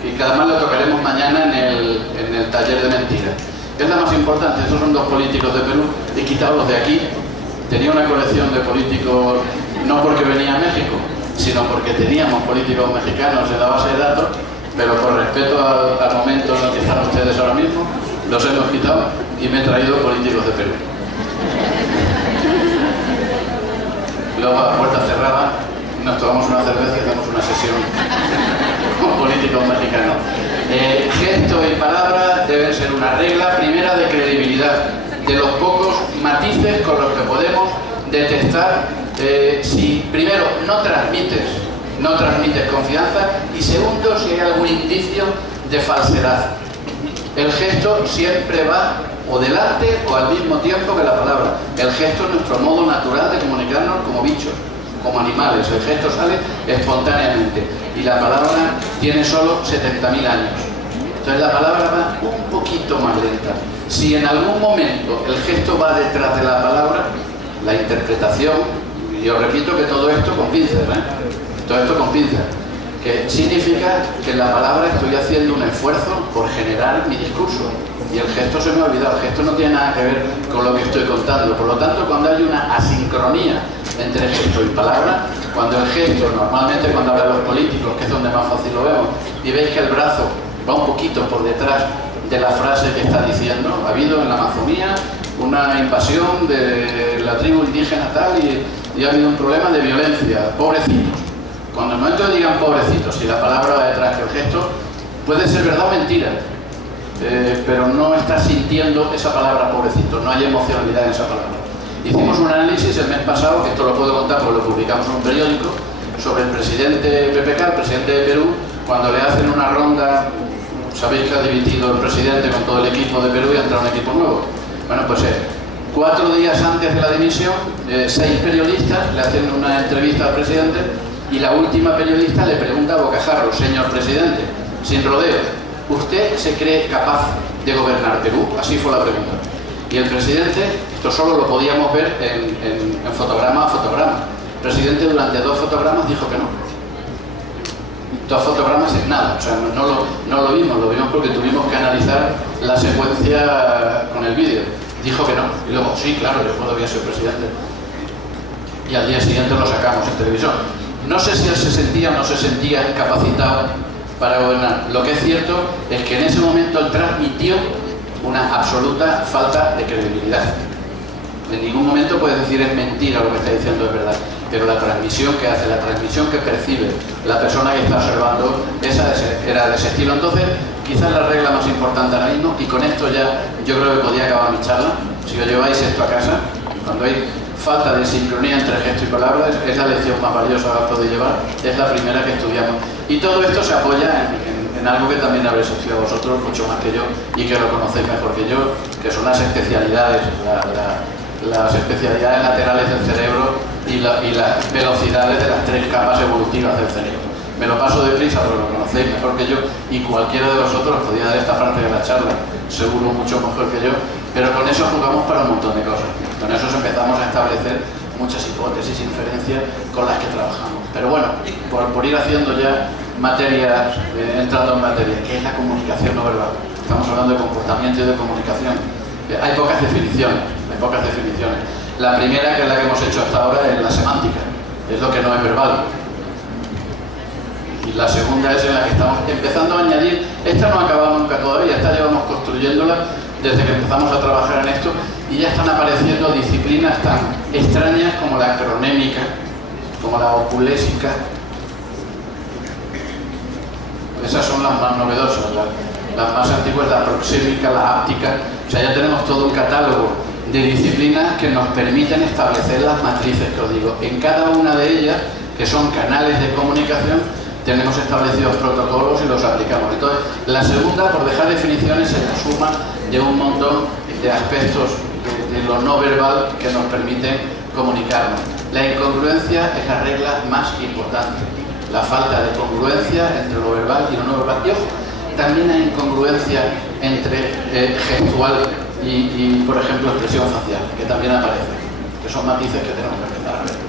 y que además lo tocaremos mañana en el taller de mentiras. Es la más importante. Estos son 2 políticos de Perú. He quitado los de aquí. Tenía una colección de políticos, no porque venía a México, sino porque teníamos políticos mexicanos en la base de datos, pero por respeto al momento en el que están ustedes ahora mismo, los hemos quitado y me he traído políticos de Perú. Luego a puerta cerrada nos tomamos una cerveza y hacemos una sesión con políticos mexicanos. Gesto y palabra deben ser una regla primera de credibilidad, de los pocos matices con los que podemos detectar si primero no transmites confianza y segundo si hay algún indicio de falsedad. El gesto siempre va o delante o al mismo tiempo que la palabra. El gesto es nuestro modo natural de comunicarnos como bichos, como animales. El gesto sale espontáneamente y la palabra tiene solo 70.000 años. Entonces la palabra va un poquito más lenta. Si en algún momento el gesto va detrás de la palabra, la interpretación, y os repito que todo esto con pinzas, todo esto con pinzas, que significa que en la palabra estoy haciendo un esfuerzo por generar mi discurso. Y el gesto se me ha olvidado, el gesto no tiene nada que ver con lo que estoy contando. Por lo tanto, cuando hay una asincronía entre gesto y palabra, cuando el gesto, normalmente cuando hablan los políticos, que es donde más fácil lo vemos, y veis que el brazo va un poquito por detrás de la frase que está diciendo, ha habido en la Amazonía una invasión de la tribu indígena tal y ha habido un problema de violencia, pobrecitos. Cuando en el momento digan pobrecitos, si la palabra va detrás que el gesto, puede ser verdad o mentira, pero no está sintiendo esa palabra pobrecito, no hay emocionalidad en esa palabra. Hicimos un análisis el mes pasado, que esto lo puedo contar porque lo publicamos en un periódico, sobre el presidente PPK, el presidente de Perú, cuando le hacen una ronda. Sabéis que ha dimitido el presidente con todo el equipo de Perú y ha entrado un equipo nuevo. Bueno, pues 4 días antes de la dimisión, 6 periodistas le hacen una entrevista al presidente y la última periodista le pregunta a bocajarro: señor presidente, sin rodeo, ¿usted se cree capaz de gobernar Perú? Así fue la pregunta. Y el presidente, esto solo lo podíamos ver en fotograma a fotograma. El presidente durante 2 fotogramas dijo que no. 2 fotogramas es nada, o sea, no lo vimos porque tuvimos que analizar la secuencia con el vídeo. Dijo que no, y luego, sí, claro, yo podría ser presidente. Y al día siguiente lo sacamos en televisión. No sé si él se sentía o no se sentía capacitado para gobernar. Lo que es cierto es que en ese momento él transmitió una absoluta falta de credibilidad. En ningún momento puedes decir es mentira lo que está diciendo, es verdad. Pero la transmisión que hace, la transmisión que percibe la persona que está observando, esa era de ese estilo. Entonces, quizás la regla más importante ahora mismo, y con esto ya yo creo que podía acabar mi charla, si os lleváis esto a casa, cuando hay falta de sincronía entre gesto y palabras, es la lección más valiosa que podéis llevar, es la primera que estudiamos. Y todo esto se apoya en algo que también habréis estudiado vosotros mucho más que yo y que lo conocéis mejor que yo, que son las especialidades, las especialidades laterales del cerebro y las velocidades de las 3 capas evolutivas del cerebro. Me lo paso deprisa porque lo conocéis mejor que yo y cualquiera de vosotros podría dar esta parte de la charla, seguro mucho mejor que yo, pero con eso jugamos para un montón de cosas. Con eso empezamos a establecer muchas hipótesis, inferencias con las que trabajamos. Pero bueno, por ir haciendo ya materia, entrando en materia, ¿qué es la comunicación no verbal? Estamos hablando de comportamiento y de comunicación. Hay pocas definiciones, La primera, que es la que hemos hecho hasta ahora, es la semántica, es lo que no es verbal. Y la segunda es en la que estamos empezando a añadir, esta no ha acabado nunca todavía, esta llevamos construyéndola desde que empezamos a trabajar en esto, y ya están apareciendo disciplinas tan extrañas como la cronémica, como la oculésica. Esas son las más novedosas, las más antiguas, la proxémica, la áptica. O sea, ya tenemos todo un catálogo de disciplinas que nos permiten establecer las matrices que os digo. En cada una de ellas, que son canales de comunicación, tenemos establecidos protocolos y los aplicamos. Entonces, la segunda, por dejar definiciones, es la suma de un montón de aspectos de lo no verbal que nos permiten comunicarnos. La incongruencia es la regla más importante. La falta de congruencia entre lo verbal y lo no verbal. Y ojo, también hay incongruencia entre gestual y, por ejemplo, expresión facial, que también aparece, que son matices que tenemos que empezar a ver.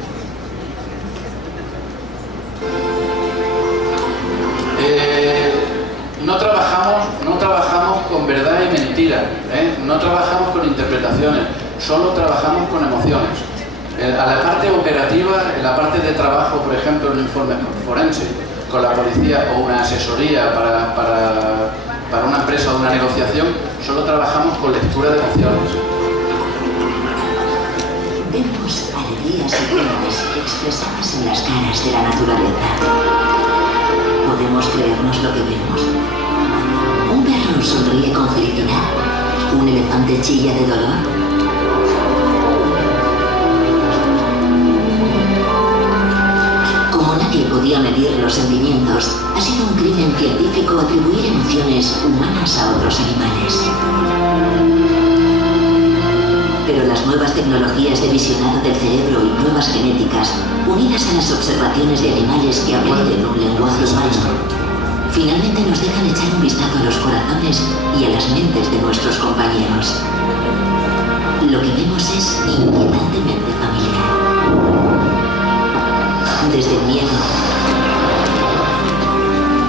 No trabajamos con verdad y mentira, no trabajamos con interpretaciones, solo trabajamos con emociones. A la parte operativa, en la parte de trabajo, por ejemplo, en un informe forense, con la policía o una asesoría para una empresa o una negociación, solo trabajamos con lectura de emociones. Vemos alegrías y penas expresadas en las caras de la naturaleza. ¿Podemos creernos lo que vemos? ¿Un perro sonríe con felicidad? ¿Un elefante chilla de dolor? Como nadie podía medir los sentimientos, ha sido un crimen científico atribuir emociones humanas a otros animales. Pero las nuevas tecnologías de visionado del cerebro y pruebas genéticas, unidas a las observaciones de animales que aprenden un lenguaje humano, finalmente nos dejan echar un vistazo a los corazones y a las mentes de nuestros compañeros. Lo que vemos es inquietantemente familiar. Desde el miedo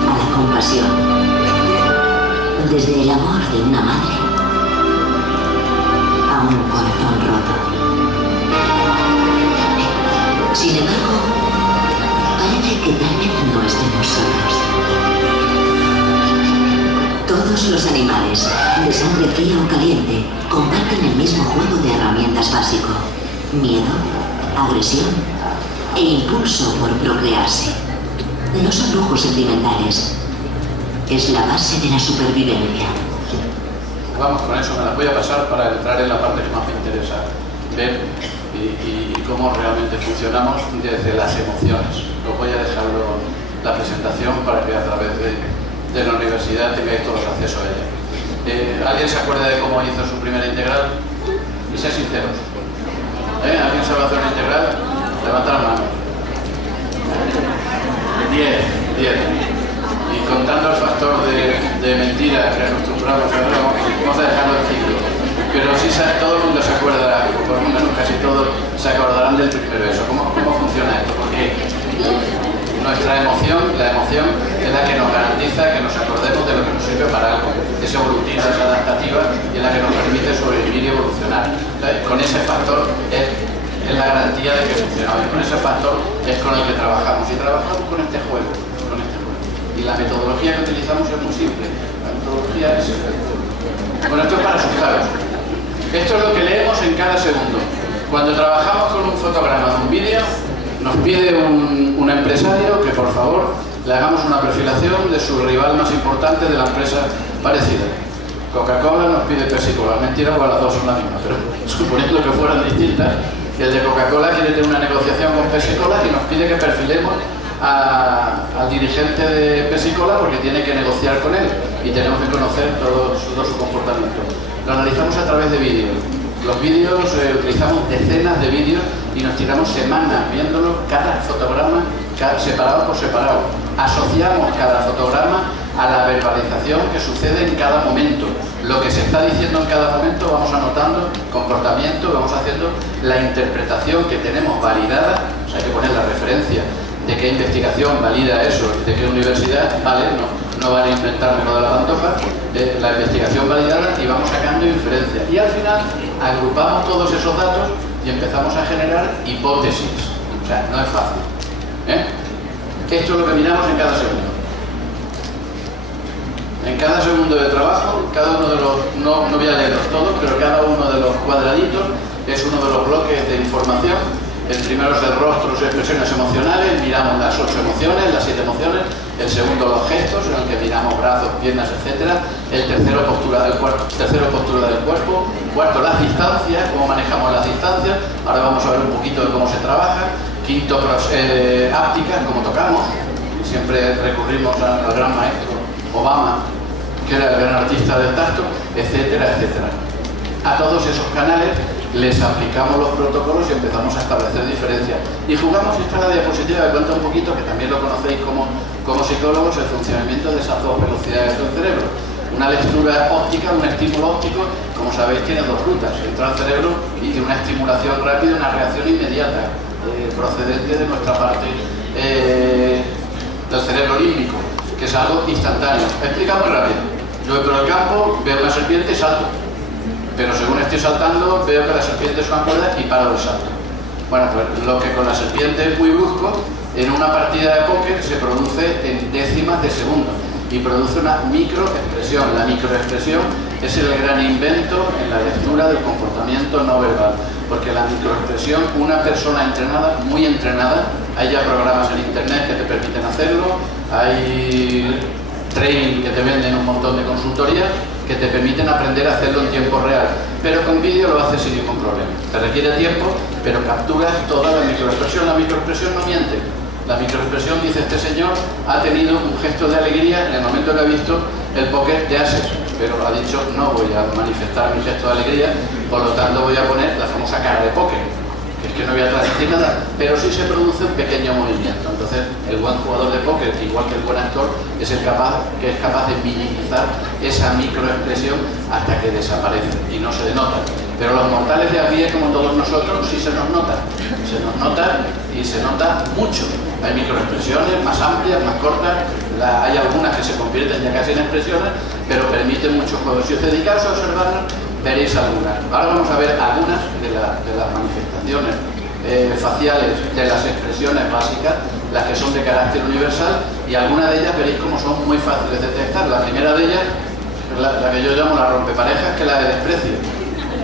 a la compasión, desde el amor de una madre a un corazón roto. Sin embargo, parece que tal vez no estemos solos. Todos los animales, de sangre fría o caliente, comparten el mismo juego de herramientas básico: miedo, agresión e impulso por procrearse. No son lujos sentimentales, es la base de la supervivencia. Vamos con eso, me las voy a pasar para entrar en la parte que más me interesa ver y cómo realmente funcionamos desde las emociones. Os voy a dejar la presentación para que a través de la universidad tengáis todos acceso a ella. ¿Alguien se acuerda de cómo hizo su primera integral? Y sea sinceros. ¿Alguien sabe hacer una integral? Levanta la mano. 10. Y contando el factor de mentira que acostumbramos a ver, vamos a dejarlo en 5. Pero sí, todo el mundo se acuerda, o por lo menos casi todos se acordarán del primero eso. ¿Cómo funciona esto? Porque nuestra emoción, la emoción, es la que nos garantiza que nos acordemos de lo que nos sirve para algo. Es evolutiva, es adaptativa y es la que nos permite sobrevivir y evolucionar. Entonces, con ese factor es la garantía de que funcionamos. Con ese factor es con el que trabajamos. Y trabajamos con este juego. Y la metodología que utilizamos es muy simple. La metodología es... Bueno, esto es para asustaros. Esto es lo que leemos en cada segundo. Cuando trabajamos con un fotograma de un vídeo, nos pide un empresario que por favor le hagamos una perfilación de su rival más importante de la empresa parecida. Coca-Cola nos pide Pepsi-Cola. Mentira, porque las dos son la misma, pero suponiendo que fueran distintas, el de Coca-Cola quiere tener una negociación con Pepsi-Cola y nos pide que perfilemos al dirigente de Pepsi-Cola porque tiene que negociar con él y tenemos que conocer todo su comportamiento. Lo analizamos a través de vídeos. Los vídeos, utilizamos decenas de vídeos y nos tiramos semanas viéndolos, cada fotograma, separado por separado. Asociamos cada fotograma a la verbalización que sucede en cada momento. lo que se está diciendo en cada momento, vamos anotando comportamiento, vamos haciendo la interpretación que tenemos validada, o sea, hay que poner la referencia de qué investigación valida eso, de qué universidad, vale, no vale inventarme lo de la pantoja, la investigación validada, y vamos sacando inferencias. Y al final agrupamos todos esos datos y empezamos a generar hipótesis. O sea, no es fácil. Esto es lo que miramos en cada segundo. En cada segundo de trabajo, cada uno de los, no voy a leerlos todos, pero cada uno de los cuadraditos es uno de los bloques de información. El primero es el rostro, expresiones emocionales, miramos las 8 emociones, las 7 emociones. El segundo, los gestos, en el que miramos brazos, piernas, etc. El tercero, postura del cuerpo. Cuarto, las distancias, cómo manejamos las distancias. Ahora vamos a ver un poquito de cómo se trabaja. Quinto, ápticas, cómo tocamos. Siempre recurrimos al gran maestro Obama, que era el gran artista del tacto, etcétera, etcétera. A todos esos canales les aplicamos los protocolos y empezamos a establecer diferencias. Y jugamos, esta es la diapositiva que cuenta un poquito, que también lo conocéis como psicólogos, el funcionamiento de esas dos velocidades del cerebro. Una lectura óptica, un estímulo óptico, como sabéis, tiene dos rutas. Entra al cerebro y tiene una estimulación rápida, una reacción inmediata, procedente de nuestra parte del cerebro límbico, que es algo instantáneo. Explica muy rápido. Yo voy por el campo, veo una serpiente y salto. Pero según estoy saltando, veo que la serpiente es una cuerda y paro de salto. Bueno, pues lo que con la serpiente es muy brusco, en una partida de póker se produce en décimas de segundo y produce una microexpresión. La microexpresión es el gran invento en la lectura del comportamiento no verbal, porque la microexpresión, una persona entrenada, muy entrenada, hay ya programas en internet que te permiten hacerlo, hay training que te venden un montón de consultorías que te permiten aprender a hacerlo en tiempo real, pero con vídeo lo haces sin ningún problema. Te requiere tiempo, pero capturas toda la microexpresión. La microexpresión no miente. La microexpresión dice: este señor ha tenido un gesto de alegría en el momento que ha visto el póker de ases, pero ha dicho: no voy a manifestar mi gesto de alegría, por lo tanto voy a poner la famosa cara de póker, que es que no voy a transmitir nada, pero sí se produce un pequeño movimiento. Entonces, el buen jugador de póker, igual que el buen actor, es el que es capaz de minimizar esa microexpresión hasta que desaparece y no se denota. Pero los mortales de a pie, como todos nosotros, sí se nos nota. Se nos nota y se nota mucho. Hay microexpresiones más amplias, más cortas, hay algunas que se convierten ya casi en expresiones, pero permiten mucho juego. Si os dedicáis a observarlas, veréis algunas. Ahora vamos a ver algunas de las manifestaciones faciales de las expresiones básicas, las que son de carácter universal, y algunas de ellas veréis cómo son muy fáciles de detectar. La primera de ellas es la que yo llamo la rompeparejas, que es la de desprecio,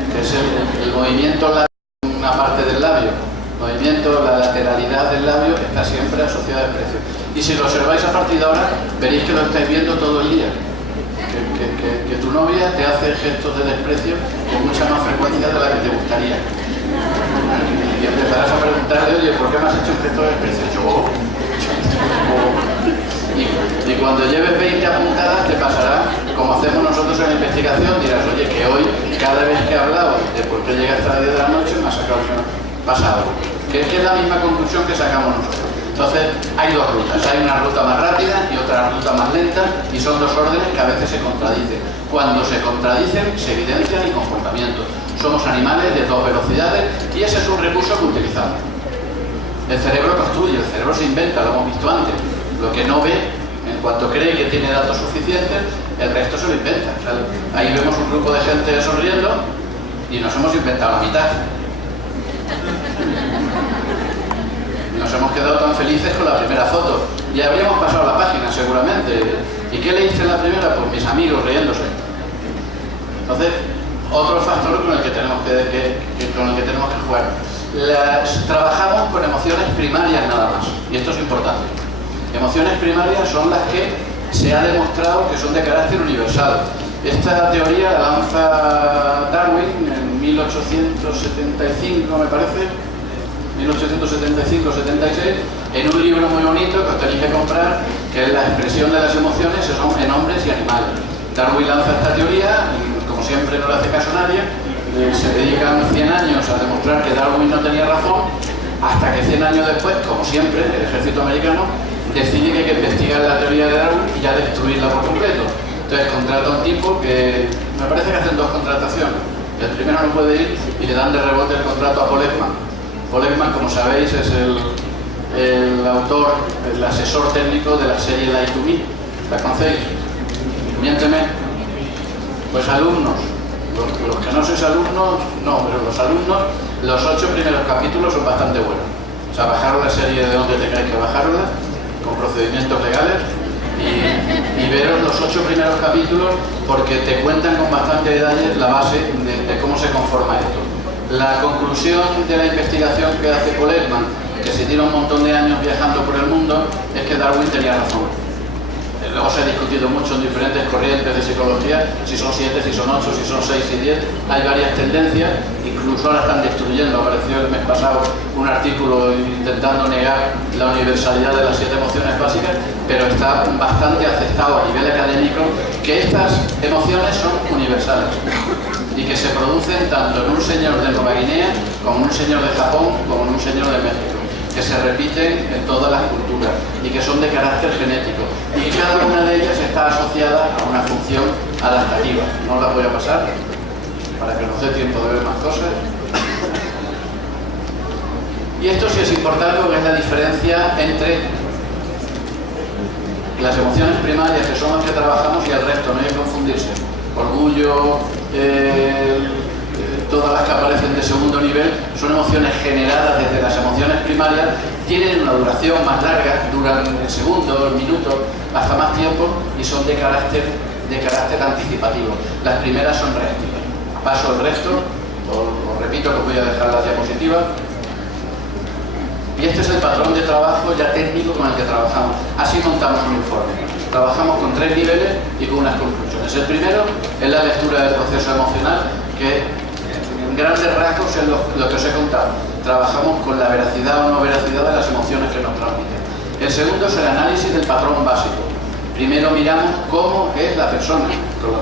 que es el movimiento en una parte del labio. El movimiento, la lateralidad del labio está siempre asociada a desprecio. Y si lo observáis a partir de ahora, veréis que lo estáis viendo todo el día. Que tu novia te hace gestos de desprecio con mucha más frecuencia de la que te gustaría. Y empezarás a preguntarle: oye, ¿por qué me has hecho un gesto de desprecio? Y cuando lleves 20 apuntadas, te pasará como hacemos nosotros en la investigación. Dirás: oye, que hoy, cada vez que he hablado de por qué llegas hasta las 10 de la noche, me ha sacado pasado. Que es la misma conclusión que sacamos nosotros. Entonces, hay dos rutas. Hay una ruta más rápida y otra ruta más lenta, y son dos órdenes que a veces se contradicen. Cuando se contradicen, se evidencian el comportamiento. Somos animales de dos velocidades y ese es un recurso que utilizamos. El cerebro construye, el cerebro se inventa, lo hemos visto antes. Lo que no ve, en cuanto cree que tiene datos suficientes, el resto se lo inventa. O sea, ahí vemos un grupo de gente sonriendo y nos hemos inventado la mitad. Nos hemos quedado tan felices con la primera foto y habríamos pasado la página seguramente. ¿Y qué leíste en la primera? Pues mis amigos riéndose. Entonces, otro factor con el que tenemos que jugar. Trabajamos con emociones primarias nada más, y esto es importante. Emociones primarias son las que se ha demostrado que son de carácter universal. Esta teoría la lanza Darwin en 1875, me parece, 1875-76, en un libro muy bonito que os tenéis que comprar, que es La expresión de las emociones en hombres y animales. Darwin lanza esta teoría, y como siempre no le hace caso a nadie, se dedican 100 años a demostrar que Darwin no tenía razón, hasta que 100 años después, como siempre, el ejército americano decide que hay que investigar la teoría de Darwin y ya destruirla por completo. Entonces contrata a un tipo que me parece que hacen 2 contrataciones. El primero no puede ir y le dan de rebote el contrato a Paul Ekman. Paul Ekman, como sabéis, es el autor, el asesor técnico de la serie Lie to Me. ¿La conocéis? Miénteme. Pues alumnos, los que no sois alumnos, no, pero los alumnos, los 8 primeros capítulos son bastante buenos. O sea, bajaros la serie de donde tengáis que bajarla, con procedimientos legales, y veros los 8 primeros capítulos, porque te cuentan con bastante detalles la base de cómo se conforma esto. La conclusión de la investigación que hace Paul Ekman, que se tira un montón de años viajando por el mundo, es que Darwin tenía razón. Luego se ha discutido mucho en diferentes corrientes de psicología, si son 7, si son 8, si son 6 y 10. Hay varias tendencias, incluso ahora están destruyendo. Apareció el mes pasado un artículo intentando negar la universalidad de las 7 emociones básicas, pero está bastante aceptado a nivel académico que estas emociones son universales y que se producen tanto en un señor de Nueva Guinea, como en un señor de Japón, como en un señor de México, que se repiten en todas las culturas y que son de carácter genético, y cada una de ellas está asociada a una función adaptativa. No os la voy a pasar para que nos dé tiempo de ver más cosas. Y esto sí es importante porque es la diferencia entre las emociones primarias, que son las que trabajamos, y el resto. No hay que confundirse. Orgullo, todas las que aparecen de segundo nivel son emociones generadas desde las emociones primarias, tienen una duración más larga, duran segundos, minutos, hasta más tiempo, y son de carácter anticipativo. Las primeras son reactivas. Paso el resto, os repito que os voy a dejar la diapositiva. Y este es el patrón de trabajo ya técnico con el que trabajamos. Así montamos un informe. Trabajamos con 3 niveles y con unas conclusiones. El primero es la lectura del proceso emocional, que en grandes rasgos es lo que os he contado. Trabajamos con la veracidad o no veracidad de las emociones que nos transmiten. El segundo es el análisis del patrón básico. Primero miramos cómo es la persona,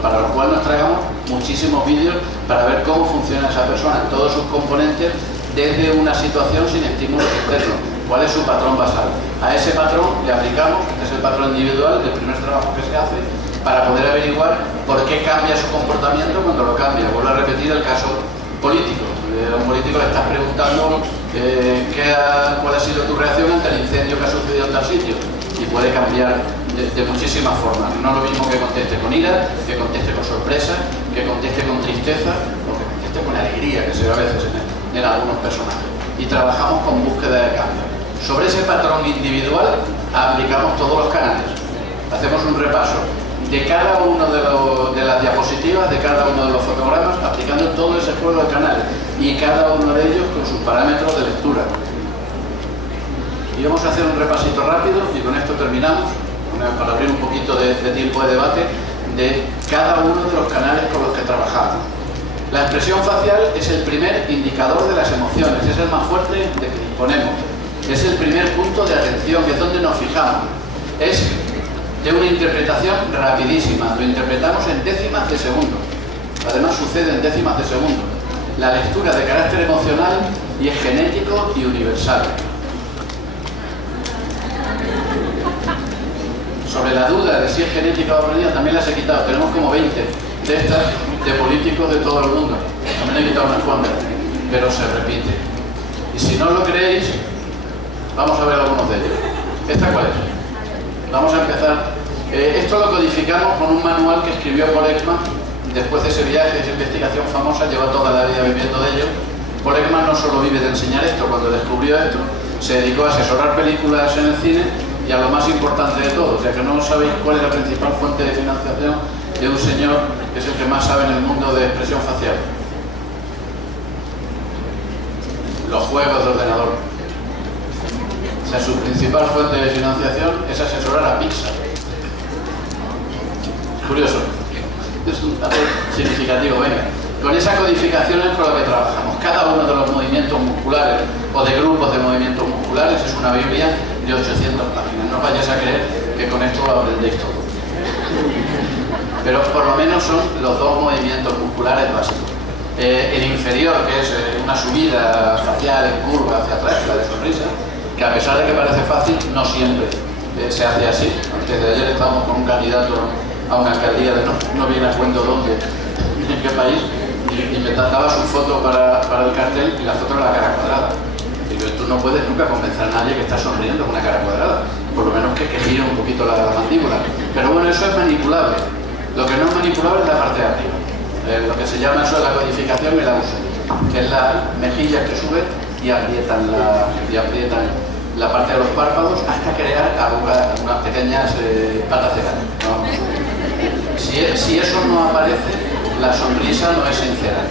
para lo cual nos traigamos muchísimos vídeos para ver cómo funciona esa persona en todos sus componentes, desde una situación sin estímulos externos. ¿Cuál es su patrón basal? A ese patrón le aplicamos, este es el patrón individual del primer trabajo que se hace, para poder averiguar por qué cambia su comportamiento cuando lo cambia. Vuelvo a repetir el caso político. A un político le estás preguntando cuál ha sido tu reacción ante el incendio que ha sucedido en tal sitio, y puede cambiar de muchísimas formas. No es lo mismo que conteste con ira, que conteste con sorpresa, que conteste con tristeza, o que conteste con alegría, que se ve a veces en algunos personajes. Y trabajamos con búsqueda de cambio. Sobre ese patrón individual aplicamos todos los canales. Hacemos un repaso de cada uno de las diapositivas, de cada uno de los fotogramas, aplicando todo ese juego de canales, y cada uno de ellos con sus parámetros de lectura. Y vamos a hacer un repasito rápido, y con esto terminamos, para abrir un poquito de tiempo de debate, de cada uno de los canales con los que trabajamos. La expresión facial es el primer indicador de las emociones, es el más fuerte de que disponemos. Es el primer punto de atención, que es donde nos fijamos. Es de una interpretación rapidísima, lo interpretamos en décimas de segundo. Además sucede en décimas de segundo. La lectura de carácter emocional, y es genético y universal. Sobre la duda de si es genética o aprendida, también las he quitado. Tenemos como 20 de estas de políticos de todo el mundo. También he quitado unas cuantas, pero se repite. Y si no lo creéis, vamos a ver algunos de ellos. ¿Esta cuál es? Vamos a empezar. Esto lo codificamos con un manual que escribió Paul Ekman después de ese viaje, esa investigación famosa. Lleva toda la vida viviendo de ello. Paul Ekman no solo vive de enseñar esto. Cuando descubrió esto, se dedicó a asesorar películas en el cine, y a lo más importante de todo, o sea que no sabéis cuál es la principal fuente de financiación de un señor que es el que más sabe en el mundo de expresión facial: los juegos de ordenador. O sea, su principal fuente de financiación es asesorar a Pixar. Curioso, es un dato significativo. Venga, con esa codificación es con la que trabajamos. Cada uno de los movimientos musculares o de grupos de movimientos musculares es una Biblia de 800 páginas. No vayáis a creer que con esto lo aprendéis todo. Pero por lo menos son los 2 movimientos musculares básicos. El inferior, que es una subida facial en curva hacia atrás, la de sonrisa, que a pesar de que parece fácil, no siempre se hace así. Antes de ayer estábamos con un candidato a una alcaldía de no viene a cuento dónde, en qué país, y me daba su foto para el cartel y la foto era la cara cuadrada. Y yo, tú no puedes nunca convencer a nadie que está sonriendo con una cara cuadrada, por lo menos que gire un poquito la mandíbula. Pero bueno, eso es manipulable. Lo que no es manipulable es la parte de arriba. Lo que se llama eso de la codificación y la uso, que es las mejillas que suben y aprietan la parte de los párpados hasta crear unas pequeñas patas de gato. ¿No? Si eso no aparece, la sonrisa no es sincera.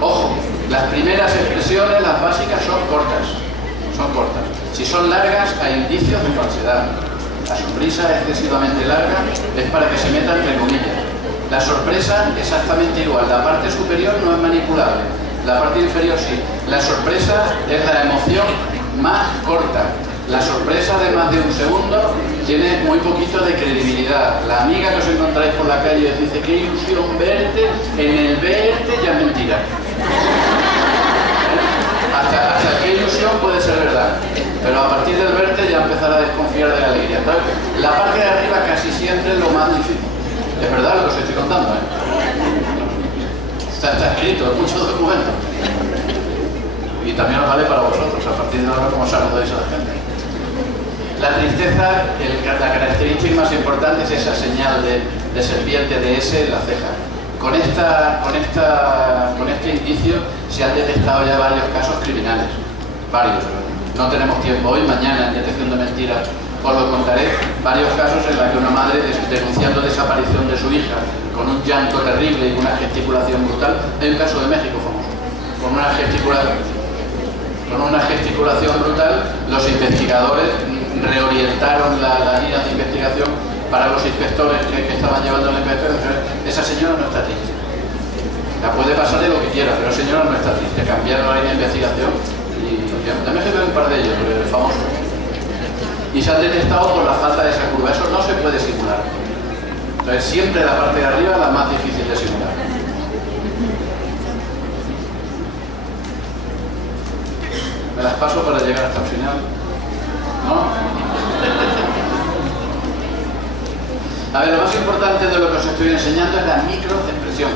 Ojo, las primeras expresiones, las básicas, son cortas. Si son largas, hay indicios de falsedad. La sonrisa excesivamente larga es para que se meta entre comillas. La sorpresa, exactamente igual. La parte superior no es manipulable, la parte inferior sí. La sorpresa es la emoción más corta. La sorpresa de más de un segundo tiene muy poquito de credibilidad. La amiga que os encontráis por la calle os dice qué ilusión verte, en el verte ya es mentira. Hasta qué ilusión puede ser verdad, pero a partir del verte ya empezará a desconfiar de la alegría. Entonces, la parte de arriba casi siempre es lo más difícil. Es verdad lo que os estoy contando, ¿eh? Está escrito en muchos documentos. Y también os vale para vosotros, a partir de ahora como saludáis a la gente. La tristeza, la característica más importante es esa señal de serpiente de S en la ceja. Con este indicio se han detectado ya varios casos criminales. Varios. No tenemos tiempo hoy, mañana en Detección de Mentiras os lo contaré. Varios casos en los que una madre denunciando desaparición de su hija con un llanto terrible y una gesticulación brutal. Hay un caso de México famoso. Con una gesticulación brutal, los investigadores reorientaron las líneas de investigación para los inspectores que estaban llevando la investigación. Esa señora no está triste. La puede pasar de lo que quiera, pero esa señora no está triste. Cambiaron la línea de investigación y de México hay un par de ellos, pero el famoso. Y se han detectado por la falta de esa curva. Eso no se puede simular. Entonces siempre la parte de arriba es la más difícil de simular. Me las paso para llegar hasta el final. ¿No? A ver, lo más importante de lo que os estoy enseñando es la microexpresión.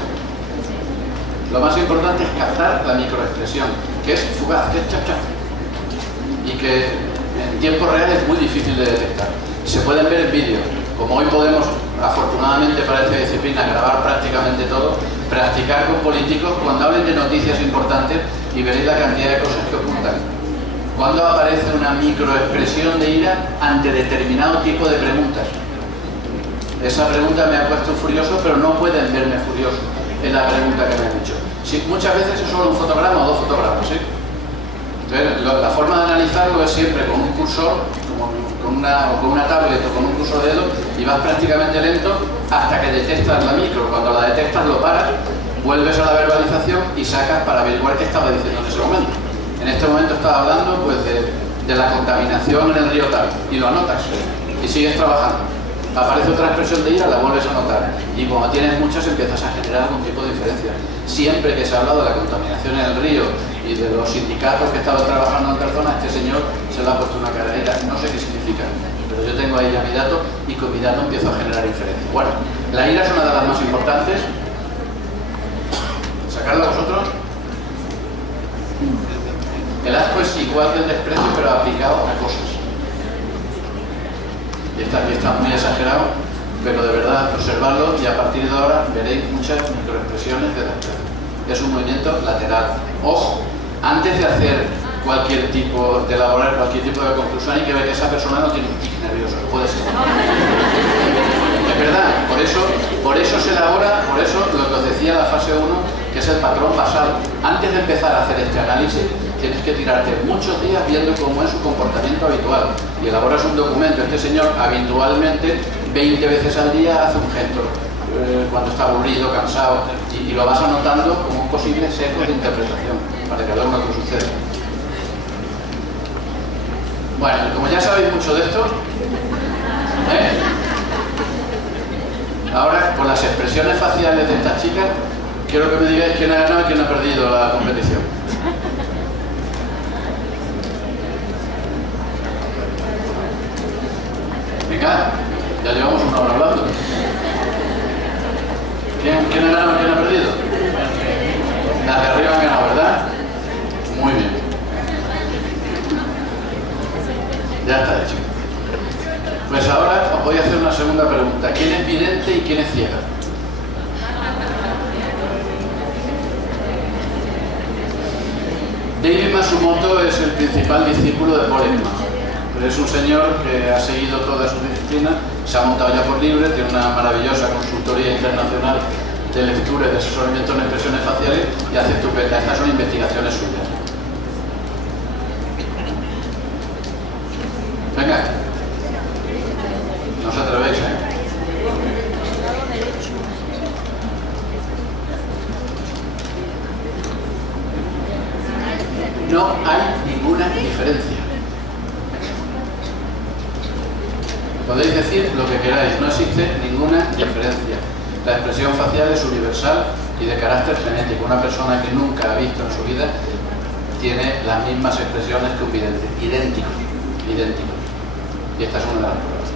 Lo más importante es captar la microexpresión, que es fugaz, que es chap chap. Y que en tiempo real es muy difícil de detectar. Se pueden ver en vídeo. Como hoy podemos, afortunadamente para esta disciplina, grabar prácticamente todo, practicar con políticos cuando hablen de noticias importantes y veréis la cantidad de cosas que ocultan. Cuando aparece una microexpresión de ira ante determinado tipo de preguntas. Esa pregunta me ha puesto furioso, pero no pueden verme furioso. Es la pregunta que me han hecho. Sí, muchas veces es solo un fotograma o dos fotogramas, ¿sí? Entonces, la forma de analizarlo es siempre con un cursor, con una tablet o con un cursor de dedo, y vas prácticamente lento hasta que detectas la micro. Cuando la detectas lo paras, vuelves a la verbalización y sacas para averiguar qué estaba diciendo en ese momento. En este momento estás hablando pues, de la contaminación en el río tal, y lo anotas y sigues trabajando. Aparece otra expresión de ira, la vuelves a anotar, y cuando tienes muchas empiezas a generar algún tipo de diferencia. Siempre que se ha hablado de la contaminación en el río y de los sindicatos que estaban trabajando en personas, este señor se le ha puesto una cara de ira. No sé qué significa, pero yo tengo ahí ya mi dato y con mi dato empiezo a generar inferencias. Bueno, la ira es una de las más importantes. ¿Sacarla vosotros? El asco es igual que el desprecio, pero aplicado a cosas. Y está muy exagerado, pero de verdad observarlo y a partir de ahora veréis muchas microexpresiones de desprecio. Es un movimiento lateral. Ojo, antes de hacer cualquier tipo, de elaborar cualquier tipo de conclusión, hay que ver que esa persona no tiene un tic nervioso, puede ser. Es verdad, por eso se elabora, por eso lo que os decía la fase 1, que es el patrón basal. Antes de empezar a hacer este análisis, tienes que tirarte muchos días viendo cómo es su comportamiento habitual y elaboras un documento. Este señor habitualmente 20 veces al día hace un gesto cuando está aburrido, cansado, y lo vas anotando como un posible sesgo de interpretación para que luego no te suceda. Bueno, como ya sabéis mucho de esto, ahora con las expresiones faciales de estas chicas quiero que me digáis quién ha ganado y quién ha perdido la competición. Venga, ya llevamos una hora hablando. segunda pregunta. ¿Quién es vidente y quién es ciega? David Matsumoto es el principal discípulo de Paul Ekman. Es un señor que ha seguido toda su disciplina, se ha montado ya por libre, tiene una maravillosa consultoría internacional de lectura y de asesoramiento en expresiones faciales y hace estupenda. Estas son investigaciones suyas. Venga, no os atrevéis, No hay ninguna diferencia. Podéis decir lo que queráis, no existe ninguna diferencia. La expresión facial es universal y de carácter genético. Una persona que nunca ha visto en su vida tiene las mismas expresiones que un vidente, idénticos. Y esta es una de las pruebas.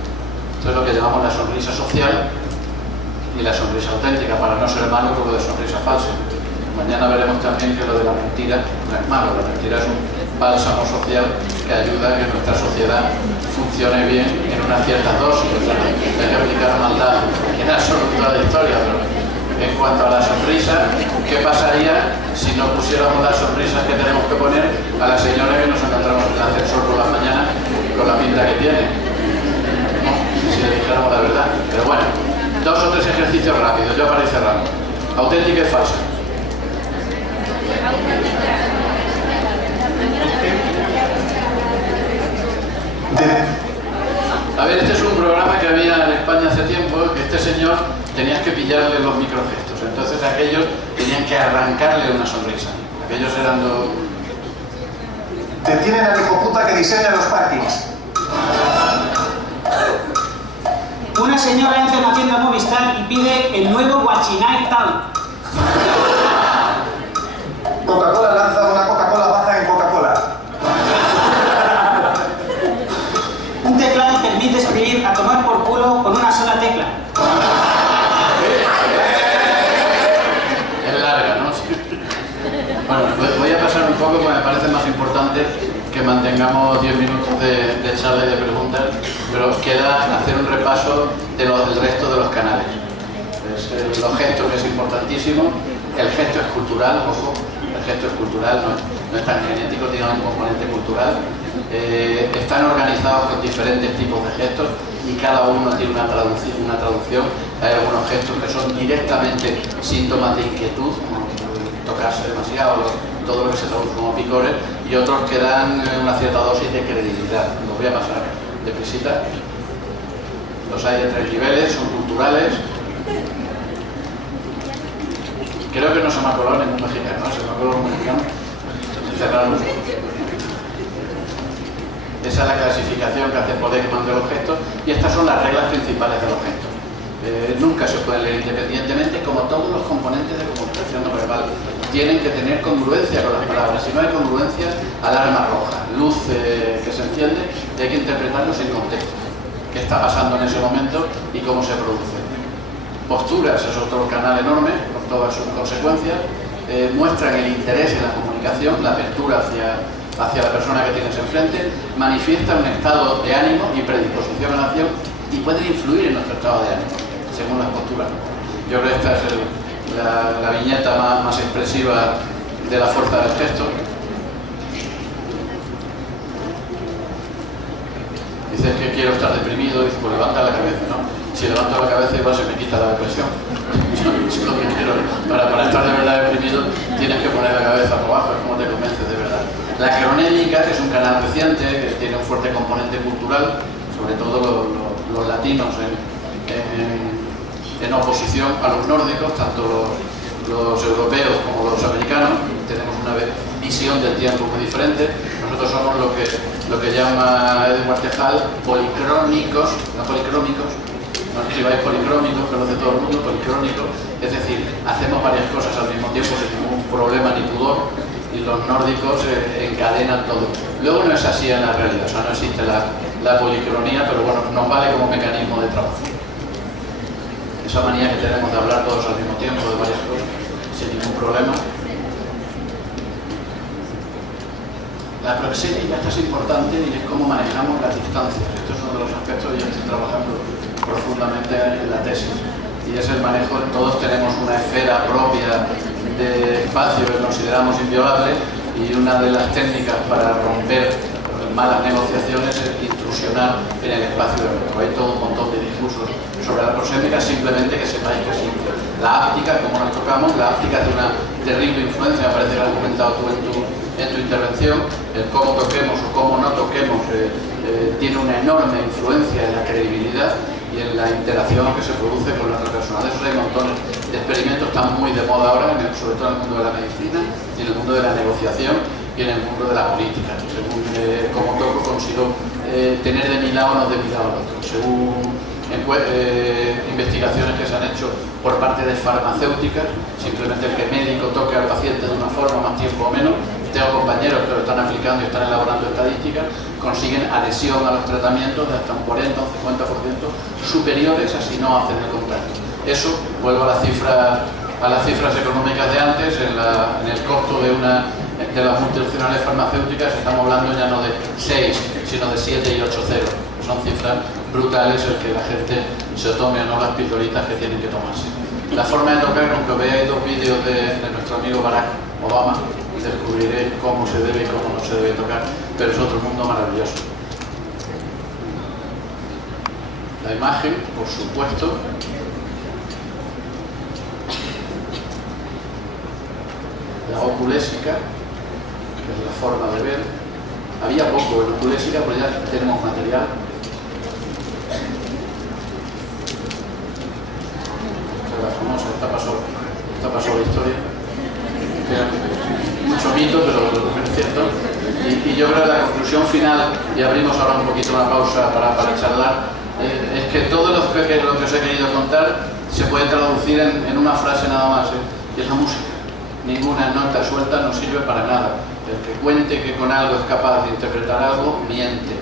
Esto es lo que llamamos la sonrisa social y la sonrisa auténtica, para no ser malo con lo de sonrisa falsa. Mañana veremos también que lo de la mentira no es malo. La mentira es un bálsamo social que ayuda a que nuestra sociedad funcione bien en una cierta dosis. O sea, no hay que aplicar maldad en absoluto a la historia, pero en cuanto a la sonrisa, ¿qué pasaría si no pusiéramos las sonrisas que tenemos que poner a la señora que nos encontramos en el ascensor por la mañana con la pinta que tiene? No, si le dijéramos la verdad. Pero bueno, 2 o 3 ejercicios rápidos, ya para ir cerrando. Auténtica y falsa. A ver, este es un programa que había en España hace tiempo, que este señor tenías que pillarle los microgestos, entonces aquellos tenían que arrancarle una sonrisa. Aquellos eran dos... Detienen al hijo puta que diseña los parkings. Una señora entra en la tienda Movistar y pide el nuevo Guachinay Town. Coca-Cola lanza una Coca-Cola baja en Coca-Cola. Un teclado permite escribir a tomar por culo con una sola tecla. Es larga, ¿no? Bueno, voy a pasar un poco porque me parece más importante que mantengamos 10 minutos de charla y de preguntas, pero queda hacer un repaso del resto de los canales. Los gestos, que es importantísimo. El gesto es cultural, ojo. El gesto es cultural, no es tan genético, tiene un componente cultural. Están organizados con diferentes tipos de gestos y cada uno tiene una traducción. Hay algunos gestos que son directamente síntomas de inquietud, como tocarse demasiado, todo lo que se traduce como picores, y otros que dan una cierta dosis de credibilidad. Los voy a pasar deprisita. Los hay de 3 niveles, son culturales. Creo que no se me ha colado ningún mexicano, ¿no? Se me ha colado un mexicano. Cerraron los ojos. Esa es la clasificación que hace Paul Ekman de los gestos, y estas son las reglas principales de los gestos. Nunca se pueden leer independientemente, como todos los componentes de comunicación no verbal. Tienen que tener congruencia con las palabras. Si no hay congruencia, alarma roja, luz que se enciende, y hay que interpretarlos en contexto. ¿Qué está pasando en ese momento y cómo se produce? Posturas es otro canal enorme, con todas sus consecuencias. Muestran el interés en la comunicación, la apertura hacia la persona que tienes enfrente, manifiestan un estado de ánimo y predisposición a la acción y pueden influir en nuestro estado de ánimo, según las posturas. Yo creo que esta es la viñeta más expresiva de la fuerza del gesto. Dices que quiero estar deprimido, dices, pues levanta la cabeza, ¿no? Si levanto la cabeza igual se me quita la depresión. Yo lo que quiero, para estar de verdad deprimido, tienes que poner la cabeza por abajo, es como te convences de verdad. La cronémica, que es un canal reciente, que tiene un fuerte componente cultural, sobre todo los latinos en oposición a los nórdicos, tanto los europeos como los americanos. Tenemos una visión del tiempo muy diferente. Nosotros somos lo que llama Edward Tejal policrónicos, no policrómicos. No escribáis policrónicos, que lo hace todo el mundo, policrónico, es decir, hacemos varias cosas al mismo tiempo sin ningún problema ni pudor, y los nórdicos encadenan todo. Luego no es así en la realidad, o sea, no existe la policronía, pero bueno, nos vale como mecanismo de trabajo. Esa manía que tenemos de hablar todos al mismo tiempo de varias cosas, sin ningún problema. La proxémica, esta es importante, y es cómo manejamos las distancias. Esto es uno de los aspectos que yo estoy trabajando profundamente en la tesis, y es el manejo. Todos tenemos una esfera propia de espacio que consideramos inviolable, y una de las técnicas para romper malas negociaciones es intrusionar en el espacio del otro. Hay todo un montón de discursos sobre la prosémica, simplemente que sepáis que simple. La áptica, como nos tocamos, la áptica tiene una terrible influencia, me parece que lo has comentado tú en tu intervención. El cómo toquemos o cómo no toquemos tiene una enorme influencia en la credibilidad y en la interacción que se produce con la otra persona. De eso hay montones de experimentos, están muy de moda ahora, sobre todo en el mundo de la medicina, y en el mundo de la negociación y en el mundo de la política. Según cómo toco, consigo tener de mi lado o no de mi lado al otro. Según investigaciones que se han hecho por parte de farmacéuticas, simplemente el que médico toque al paciente de una forma, más tiempo o menos. Tengo compañeros que lo están aplicando y están elaborando estadísticas, consiguen adhesión a los tratamientos de hasta un 40 o 50% superiores a si no hacen el contrario. Eso, vuelvo a las cifras económicas de antes, en el costo de las multinacionales farmacéuticas estamos hablando ya no de 6, sino de 7 y 8 ceros. Son cifras brutales el que la gente se tome o no las pildoritas que tienen que tomarse. La forma de tocar, aunque veáis 2 vídeos de nuestro amigo Barack Obama, descubriréis cómo se debe y cómo no se debe tocar, pero es otro mundo maravilloso. La imagen, por supuesto, la oculésica, que es la forma de ver. Había poco en oculésica, pero ya tenemos material. Esta es la famosa, esta pasó la historia. Mucho mito, pero es cierto. Y yo creo que la conclusión final, y abrimos ahora un poquito una pausa para charlar, es que todo lo que os he querido contar se puede traducir en una frase nada más, y es la música. Ninguna nota suelta nos sirve para nada. El que cuente que con algo es capaz de interpretar algo, miente.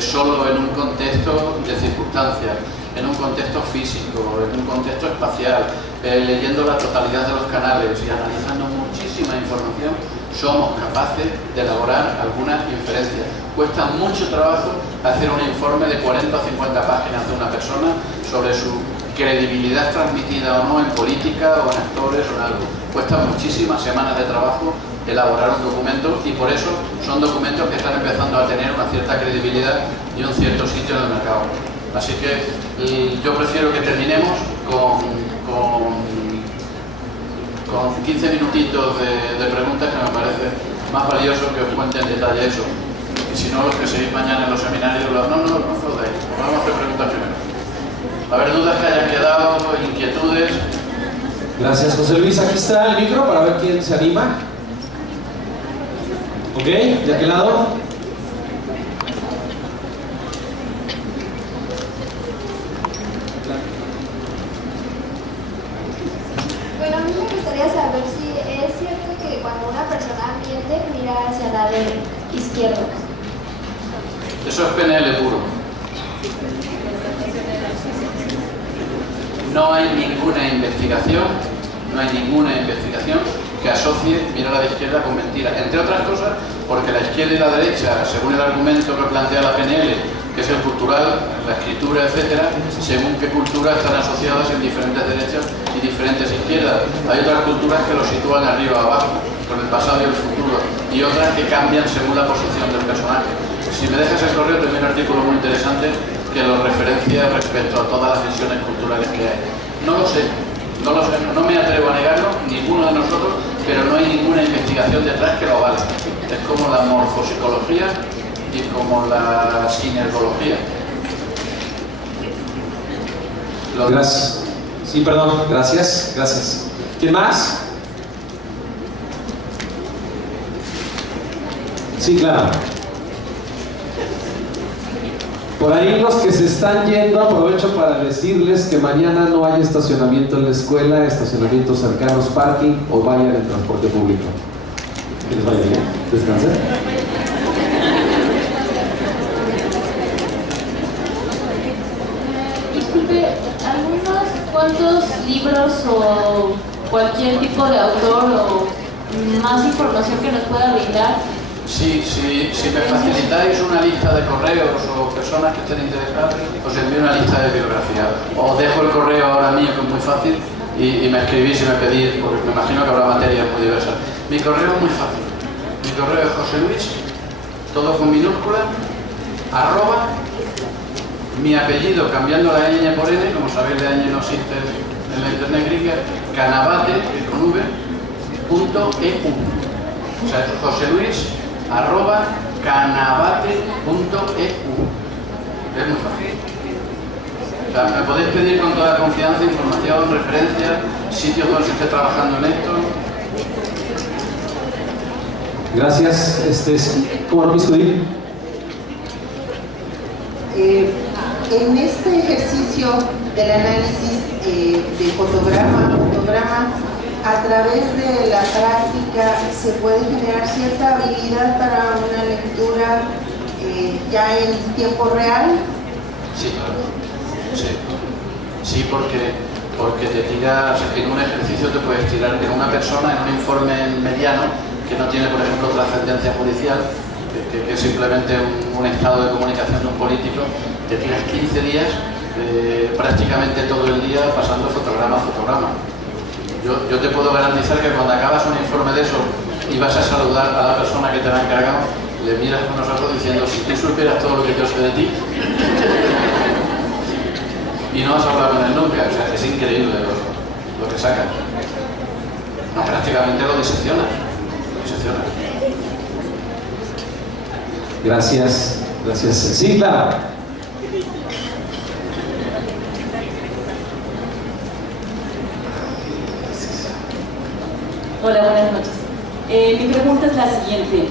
Solo en un contexto de circunstancias, en un contexto físico, en un contexto espacial, leyendo la totalidad de los canales y analizando muchísima información, somos capaces de elaborar algunas inferencias. Cuesta mucho trabajo hacer un informe de 40 o 50 páginas de una persona sobre su credibilidad transmitida o no en política o en actores o en algo. Cuesta muchísimas semanas de trabajo elaborar un documento, y por eso son documentos que están empezando a tener una cierta credibilidad y un cierto sitio en el mercado. Así que yo prefiero que terminemos con 15 minutitos de preguntas, que me parece más valioso que os cuente en detalle eso. Y si no, los que seguís mañana en los seminarios, no jodáis, vamos a hacer preguntas primero. A ver, dudas que hayan quedado, inquietudes. Gracias, José Luis. Aquí está el micro para ver quién se anima. ¿Ok? ¿De aquel lado? Bueno, a mí me gustaría saber si es cierto que cuando una persona miente, mira hacia el lado izquierdo. Eso es PNL puro. No hay ninguna investigación que asocie mirar a la izquierda con mentira. Entre otras cosas, porque la izquierda y la derecha, según el argumento que plantea la PNL, que es el cultural, la escritura, etcétera, según qué cultura están asociadas en diferentes derechas y diferentes izquierdas. Hay otras culturas que lo sitúan arriba o abajo, con el pasado y el futuro, y otras que cambian según la posición del personaje. Si me dejas el correo, tengo un artículo muy interesante que lo referencia respecto a todas las visiones culturales que hay. No lo sé, no me atrevo a negarlo, ninguno de nosotros, pero no hay ninguna investigación detrás que lo valga. Es como la morfopsicología y como la sinergología. Gracias. Sí, perdón, gracias. ¿Quién más? Sí, claro. Por ahí los que se están yendo, aprovecho para decirles que mañana no hay estacionamiento en la escuela, estacionamientos cercanos, parking, o vayan en transporte público. Que les vaya bien. Descansen. Disculpe, ¿algunos cuantos libros o cualquier tipo de autor o más información que nos pueda brindar Si me facilitáis una lista de correos o personas que estén interesadas, os envío una lista de biografía. Os dejo el correo ahora mío, que es muy fácil, y me escribís y me pedís, porque me imagino que habrá materias muy diversas. Mi correo es muy fácil. Mi correo es José Luis, todo con minúscula, @ mi apellido, cambiando la ñ por n, como sabéis la ñ no existe en la internet gringa, Canavate, con v, .eu. O sea, José Luis, @canavate.eu. Es muy fácil. O sea, me podéis pedir con toda confianza información, referencias, sitios donde se esté trabajando en esto. Gracias. ¿Cómo lo discutir? En este ejercicio del análisis de fotograma, a través de la práctica se puede generar cierta habilidad para una lectura ya en tiempo real. Sí, claro. Sí, porque te tiras, en un ejercicio te puedes tirar en una persona, en un informe mediano, que no tiene, por ejemplo, trascendencia judicial, que es simplemente un estado de comunicación de un político, te tiras 15 días prácticamente todo el día pasando fotograma a fotograma. Yo te puedo garantizar que cuando acabas un informe de eso y vas a saludar a la persona que te la ha encargado, le miras con los ojos diciendo, si tú supieras todo lo que yo sé de ti, y no has hablado con él nunca. O sea, es increíble lo que sacan. No, prácticamente lo diseccionas. Gracias. Sí, claro. Hola, buenas noches. Mi pregunta es la siguiente.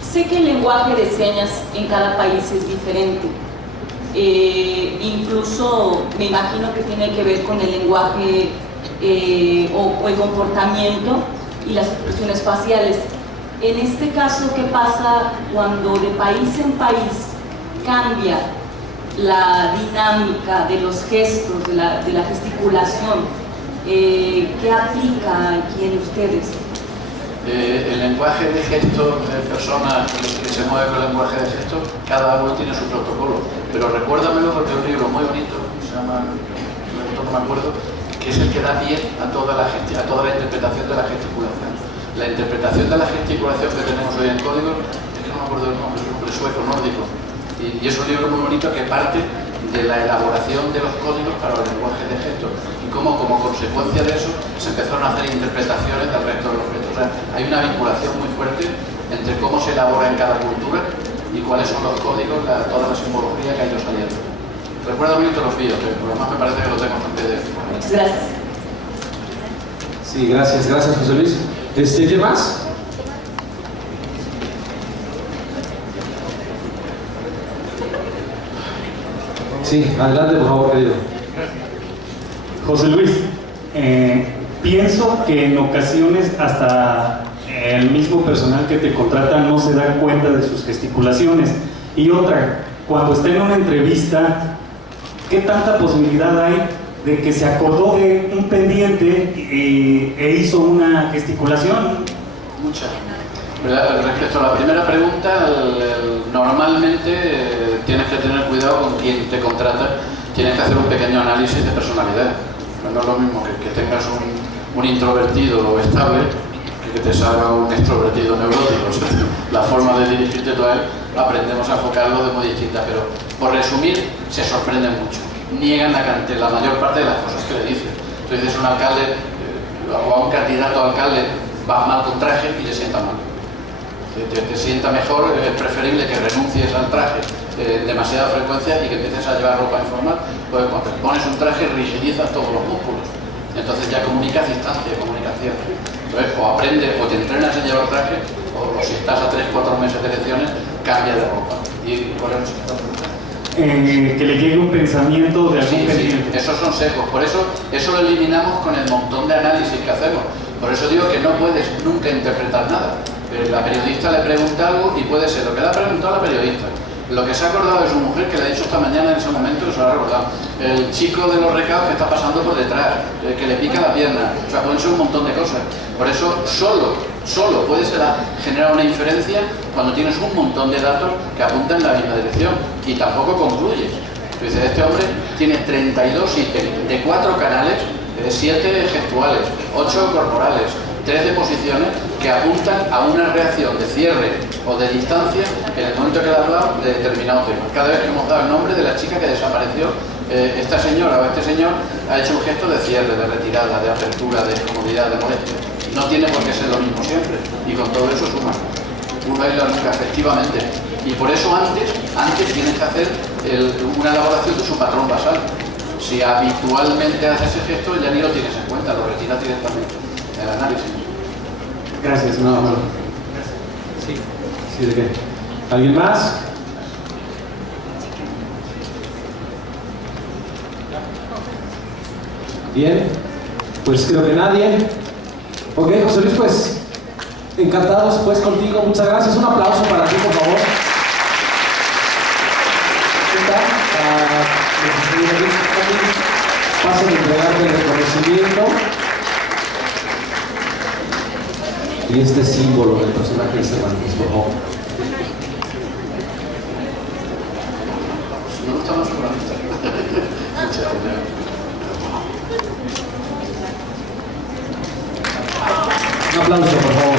Sé que el lenguaje de señas en cada país es diferente. Incluso me imagino que tiene que ver con el lenguaje o el comportamiento y las expresiones faciales. En este caso, ¿qué pasa cuando de país en país cambia la dinámica de los gestos, de la gesticulación? ¿Qué aplica aquí en ustedes? El lenguaje de gestos de personas que se mueve con el lenguaje de gestos, cada uno tiene su protocolo. Pero recuérdamelo porque es un libro muy bonito, se llama, no me acuerdo, que es el que da pie a toda la interpretación de la gesticulación. La interpretación de la gesticulación que tenemos hoy en código, es que no me acuerdo el nombre, es un nombre sueco, nórdico. Y es un libro muy bonito que parte de la elaboración de los códigos para el lenguaje de gestos y cómo, como consecuencia de eso, se empezaron a hacer interpretaciones del resto de los gestos. O sea, hay una vinculación muy fuerte entre cómo se elabora en cada cultura y cuáles son los códigos, toda la simbología que ha ido saliendo. Recuerda bien que los vídeos, pero además me parece que lo tengo en PDF. Muchas gracias. Sí, gracias José Luis. ¿Qué más? Sí, adelante por favor, querido. José Luis, pienso que en ocasiones hasta el mismo personal que te contrata no se da cuenta de sus gesticulaciones. Y otra, cuando está en una entrevista, ¿qué tanta posibilidad hay de que se acordó de un pendiente e hizo una gesticulación? Mucha. Respecto a la primera pregunta, normalmente tienes que tener cuidado con quien te contrata, tienes que hacer un pequeño análisis de personalidad. No es lo mismo que tengas un introvertido estable que te salga un extrovertido neurótico. O sea, la forma de dirigirte tú a él, aprendemos a enfocarlo de muy distinta, pero por resumir, se sorprenden mucho. Niegan la mayor parte de las cosas que le dices. Tú dices un alcalde o a un candidato a alcalde va mal con traje y le sienta mal. Te sienta mejor, es preferible que renuncies al traje demasiada frecuencia y que empieces a llevar ropa informal, porque cuando te pones un traje rigidizas todos los músculos. Entonces ya comunicas distancia, comunicación. Entonces o aprendes o te entrenas en llevar traje o si estás a 3-4 meses de elecciones, cambia de ropa. Y por eso que le llegue un pensamiento de algún pendiente. Sí, esos son secos. Por eso lo eliminamos con el montón de análisis que hacemos. Por eso digo que no puedes nunca interpretar nada. La periodista le pregunta algo y puede ser lo que le ha preguntado a la periodista, lo que se ha acordado de su mujer, que le ha dicho esta mañana en ese momento, se lo ha recordado, el chico de los recados que está pasando por detrás, que le pica la pierna, o sea, pueden ser un montón de cosas. Por eso solo Solo puedes generar una inferencia cuando tienes un montón de datos que apuntan en la misma dirección y tampoco concluyes. Dices, este hombre tiene 32 ítems de 4 canales, 7 gestuales, 8 corporales, 3 de posiciones que apuntan a una reacción de cierre o de distancia en el momento que le ha hablado de determinado tema. Cada vez que hemos dado el nombre de la chica que desapareció, esta señora o este señor ha hecho un gesto de cierre, de retirada, de apertura, de incomodidad, de molestia. No tiene por qué ser lo mismo siempre, y con todo eso suma. Uno es la única, efectivamente. Y por eso antes tienes que hacer una elaboración de su patrón basal. Si habitualmente haces ese gesto, ya ni lo tienes en cuenta, lo retiras directamente el análisis. Gracias, no, no. Sí, ¿de qué? ¿Alguien más? Bien, pues creo que nadie. Ok, José Luis, pues encantados pues contigo, muchas gracias. Un aplauso para ti, por favor. Pasen a entregarte el reconocimiento y este símbolo del personaje de Cervantes, por favor. Me gusta más Muchas gracias. Un aplauso, por favor.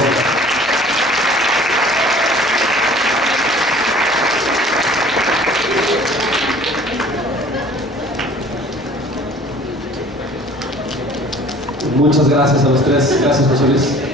Muchas gracias a los tres. Gracias, José Luis.